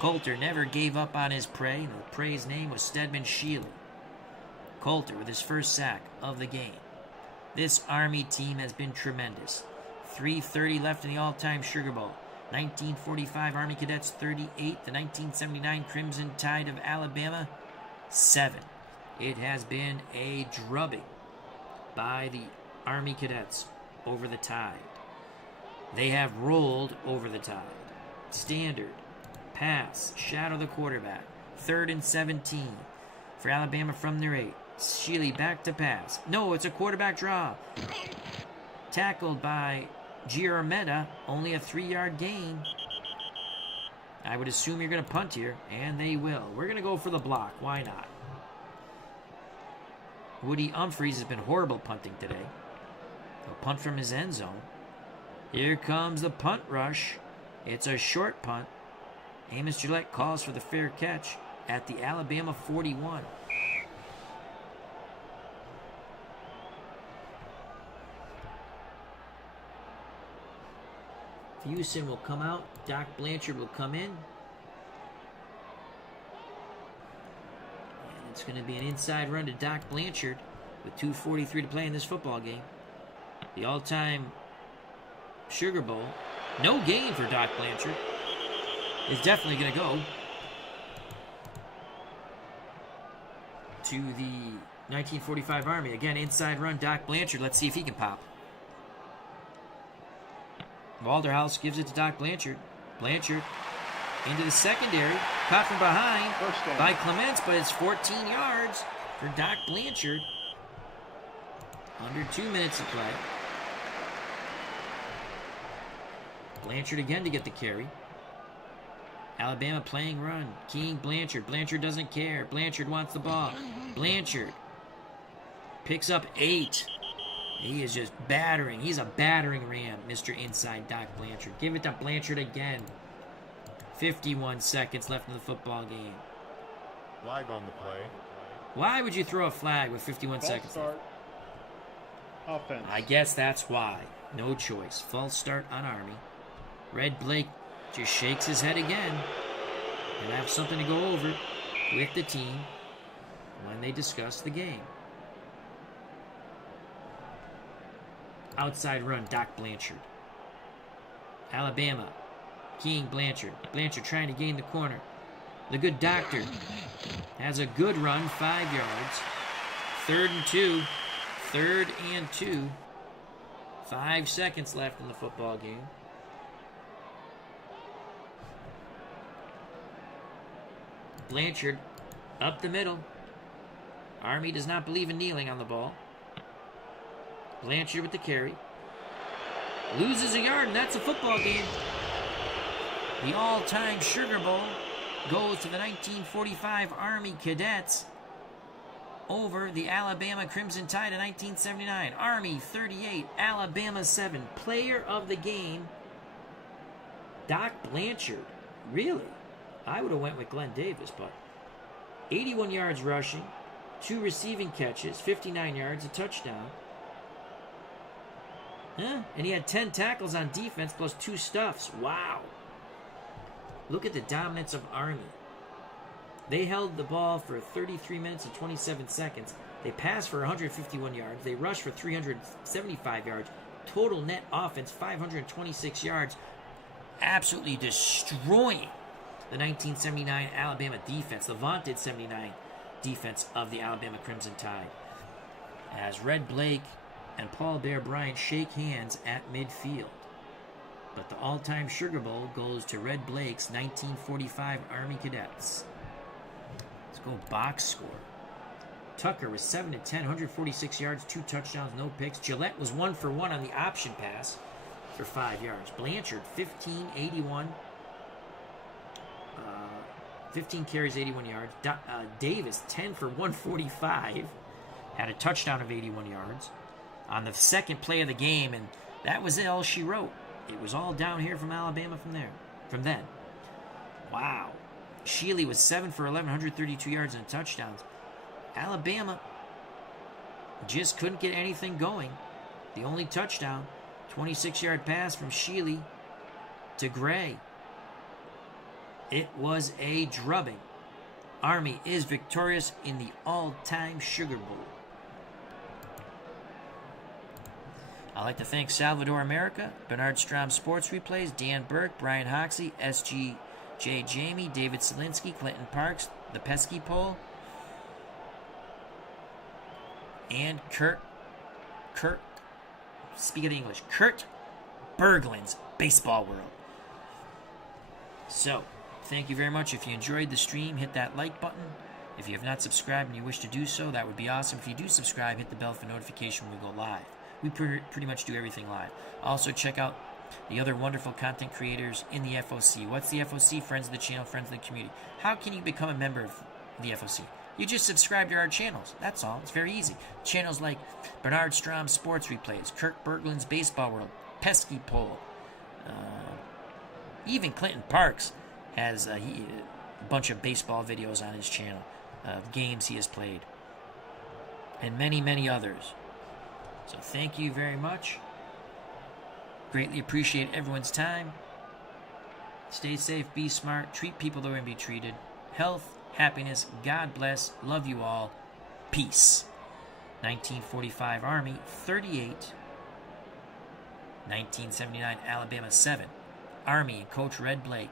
Coulter never gave up on his prey. The prey's name was Stedman Sheely. Coulter with his first sack of the game. This Army team has been tremendous. 3:30 left in the all-time Sugar Bowl. 1945 Army Cadets 38. The 1979 Crimson Tide of Alabama 7. It has been a drubbing by the Army Cadets over the Tide. They have rolled over the Tide. Standard. Pass, shadow the quarterback. 3rd and 17 for Alabama from their 8. Sheely back to pass. No, it's a quarterback draw. Tackled by Giarametta. Only a 3-yard gain. I would assume you're going to punt here, and they will. We're going to go for the block. Why not? Woody Humphries has been horrible punting today. He'll punt from his end zone. Here comes the punt rush. It's a short punt. Amos Gillette calls for the fair catch at the Alabama 41. Houston will come out. Doc Blanchard will come in. And it's going to be an inside run to Doc Blanchard with 2:43 to play in this football game. The all-time Sugar Bowl. No gain for Doc Blanchard. Is definitely going to go to the 1945 Army. Again, inside run, Doc Blanchard. Let's see if he can pop. Walterhouse gives it to Doc Blanchard. Blanchard into the secondary. Caught from behind by Clements, but it's 14 yards for Doc Blanchard. Under 2 minutes to play. Blanchard again to get the carry. Alabama playing run. King Blanchard. Blanchard doesn't care. Blanchard wants the ball. Blanchard picks up 8. He is just battering. He's a battering ram, Mr. Inside Doc Blanchard. Give it to Blanchard again. 51 seconds left in the football game. Flag on the play. Why would you throw a flag with 51 False seconds start. left? Offense. I guess that's why. No choice. False start on Army. Red Blaik just shakes his head again. And have something to go over with the team when they discuss the game. Outside run, Doc Blanchard. Alabama, keying Blanchard. Blanchard trying to gain the corner. The good doctor has a good run, 5 yards. 3rd and 2. 3rd and 2. 5 seconds left in the football game. Blanchard up the middle. Army does not believe in kneeling on the ball. Blanchard with the carry. Loses a yard, and that's a football game. The all-time Sugar Bowl goes to the 1945 Army Cadets over the Alabama Crimson Tide in 1979. Army 38, Alabama 7. Player of the game, Doc Blanchard. Really? I would have went with Glen Davis, but 81 yards rushing, 2 receiving catches, 59 yards, a touchdown. And he had 10 tackles on defense plus 2 stuffs. Wow. Look at the dominance of Army. They held the ball for 33 minutes and 27 seconds. They passed for 151 yards. They rushed for 375 yards. Total net offense, 526 yards. Absolutely destroying the 1979 Alabama defense, the vaunted 79 defense of the Alabama Crimson Tide. As Red Blaik and Paul Bear Bryant shake hands at midfield. But the all-time Sugar Bowl goes to Red Blaik's 1945 Army Cadets. Let's go box score. Tucker was 7 of 10, 146 yards, 2 touchdowns, no picks. Gillette was 1 for 1 on the option pass for 5 yards. Blanchard, 15 carries, 81 yards. Davis, 10 for 145, had a touchdown of 81 yards on the second play of the game, and that was all she wrote. It was all down here from Alabama from then. Wow. Shealy was 7 for 11, 132 yards and touchdowns. Alabama just couldn't get anything going. The only touchdown, 26-yard pass from Shealy to Gray. It was a drubbing. Army is victorious in the all-time Sugar Bowl. I'd like to thank Salvador America, Bernard Strom Sports Replays, Dan Burke, Brian Hoxie, SGJ Jamie, David Selinsky, Clinton Parks, The Pesky Pole, and Kurt Berglund's Baseball World. So, thank you very much. If you enjoyed the stream, hit that like button. If you have not subscribed and you wish to do so, that would be awesome. If you do subscribe, hit the bell for notification when we go live. We pretty much do everything live. Also, check out the other wonderful content creators in the FOC. What's the FOC? Friends of the channel, friends of the community. How can you become a member of the FOC? You just subscribe to our channels. That's all. It's very easy. Channels like Bernard Strom Sports Replays, Kirk Berglund's Baseball World, Pesky Pole. Even Clinton Parks has a bunch of baseball videos on his channel of games he has played. And many, many others. So thank you very much. Greatly appreciate everyone's time. Stay safe, be smart, treat people the way to be treated. Health, happiness, God bless, love you all. Peace. 1945 Army 38. 1979 Alabama 7. Army and Coach Red Blaik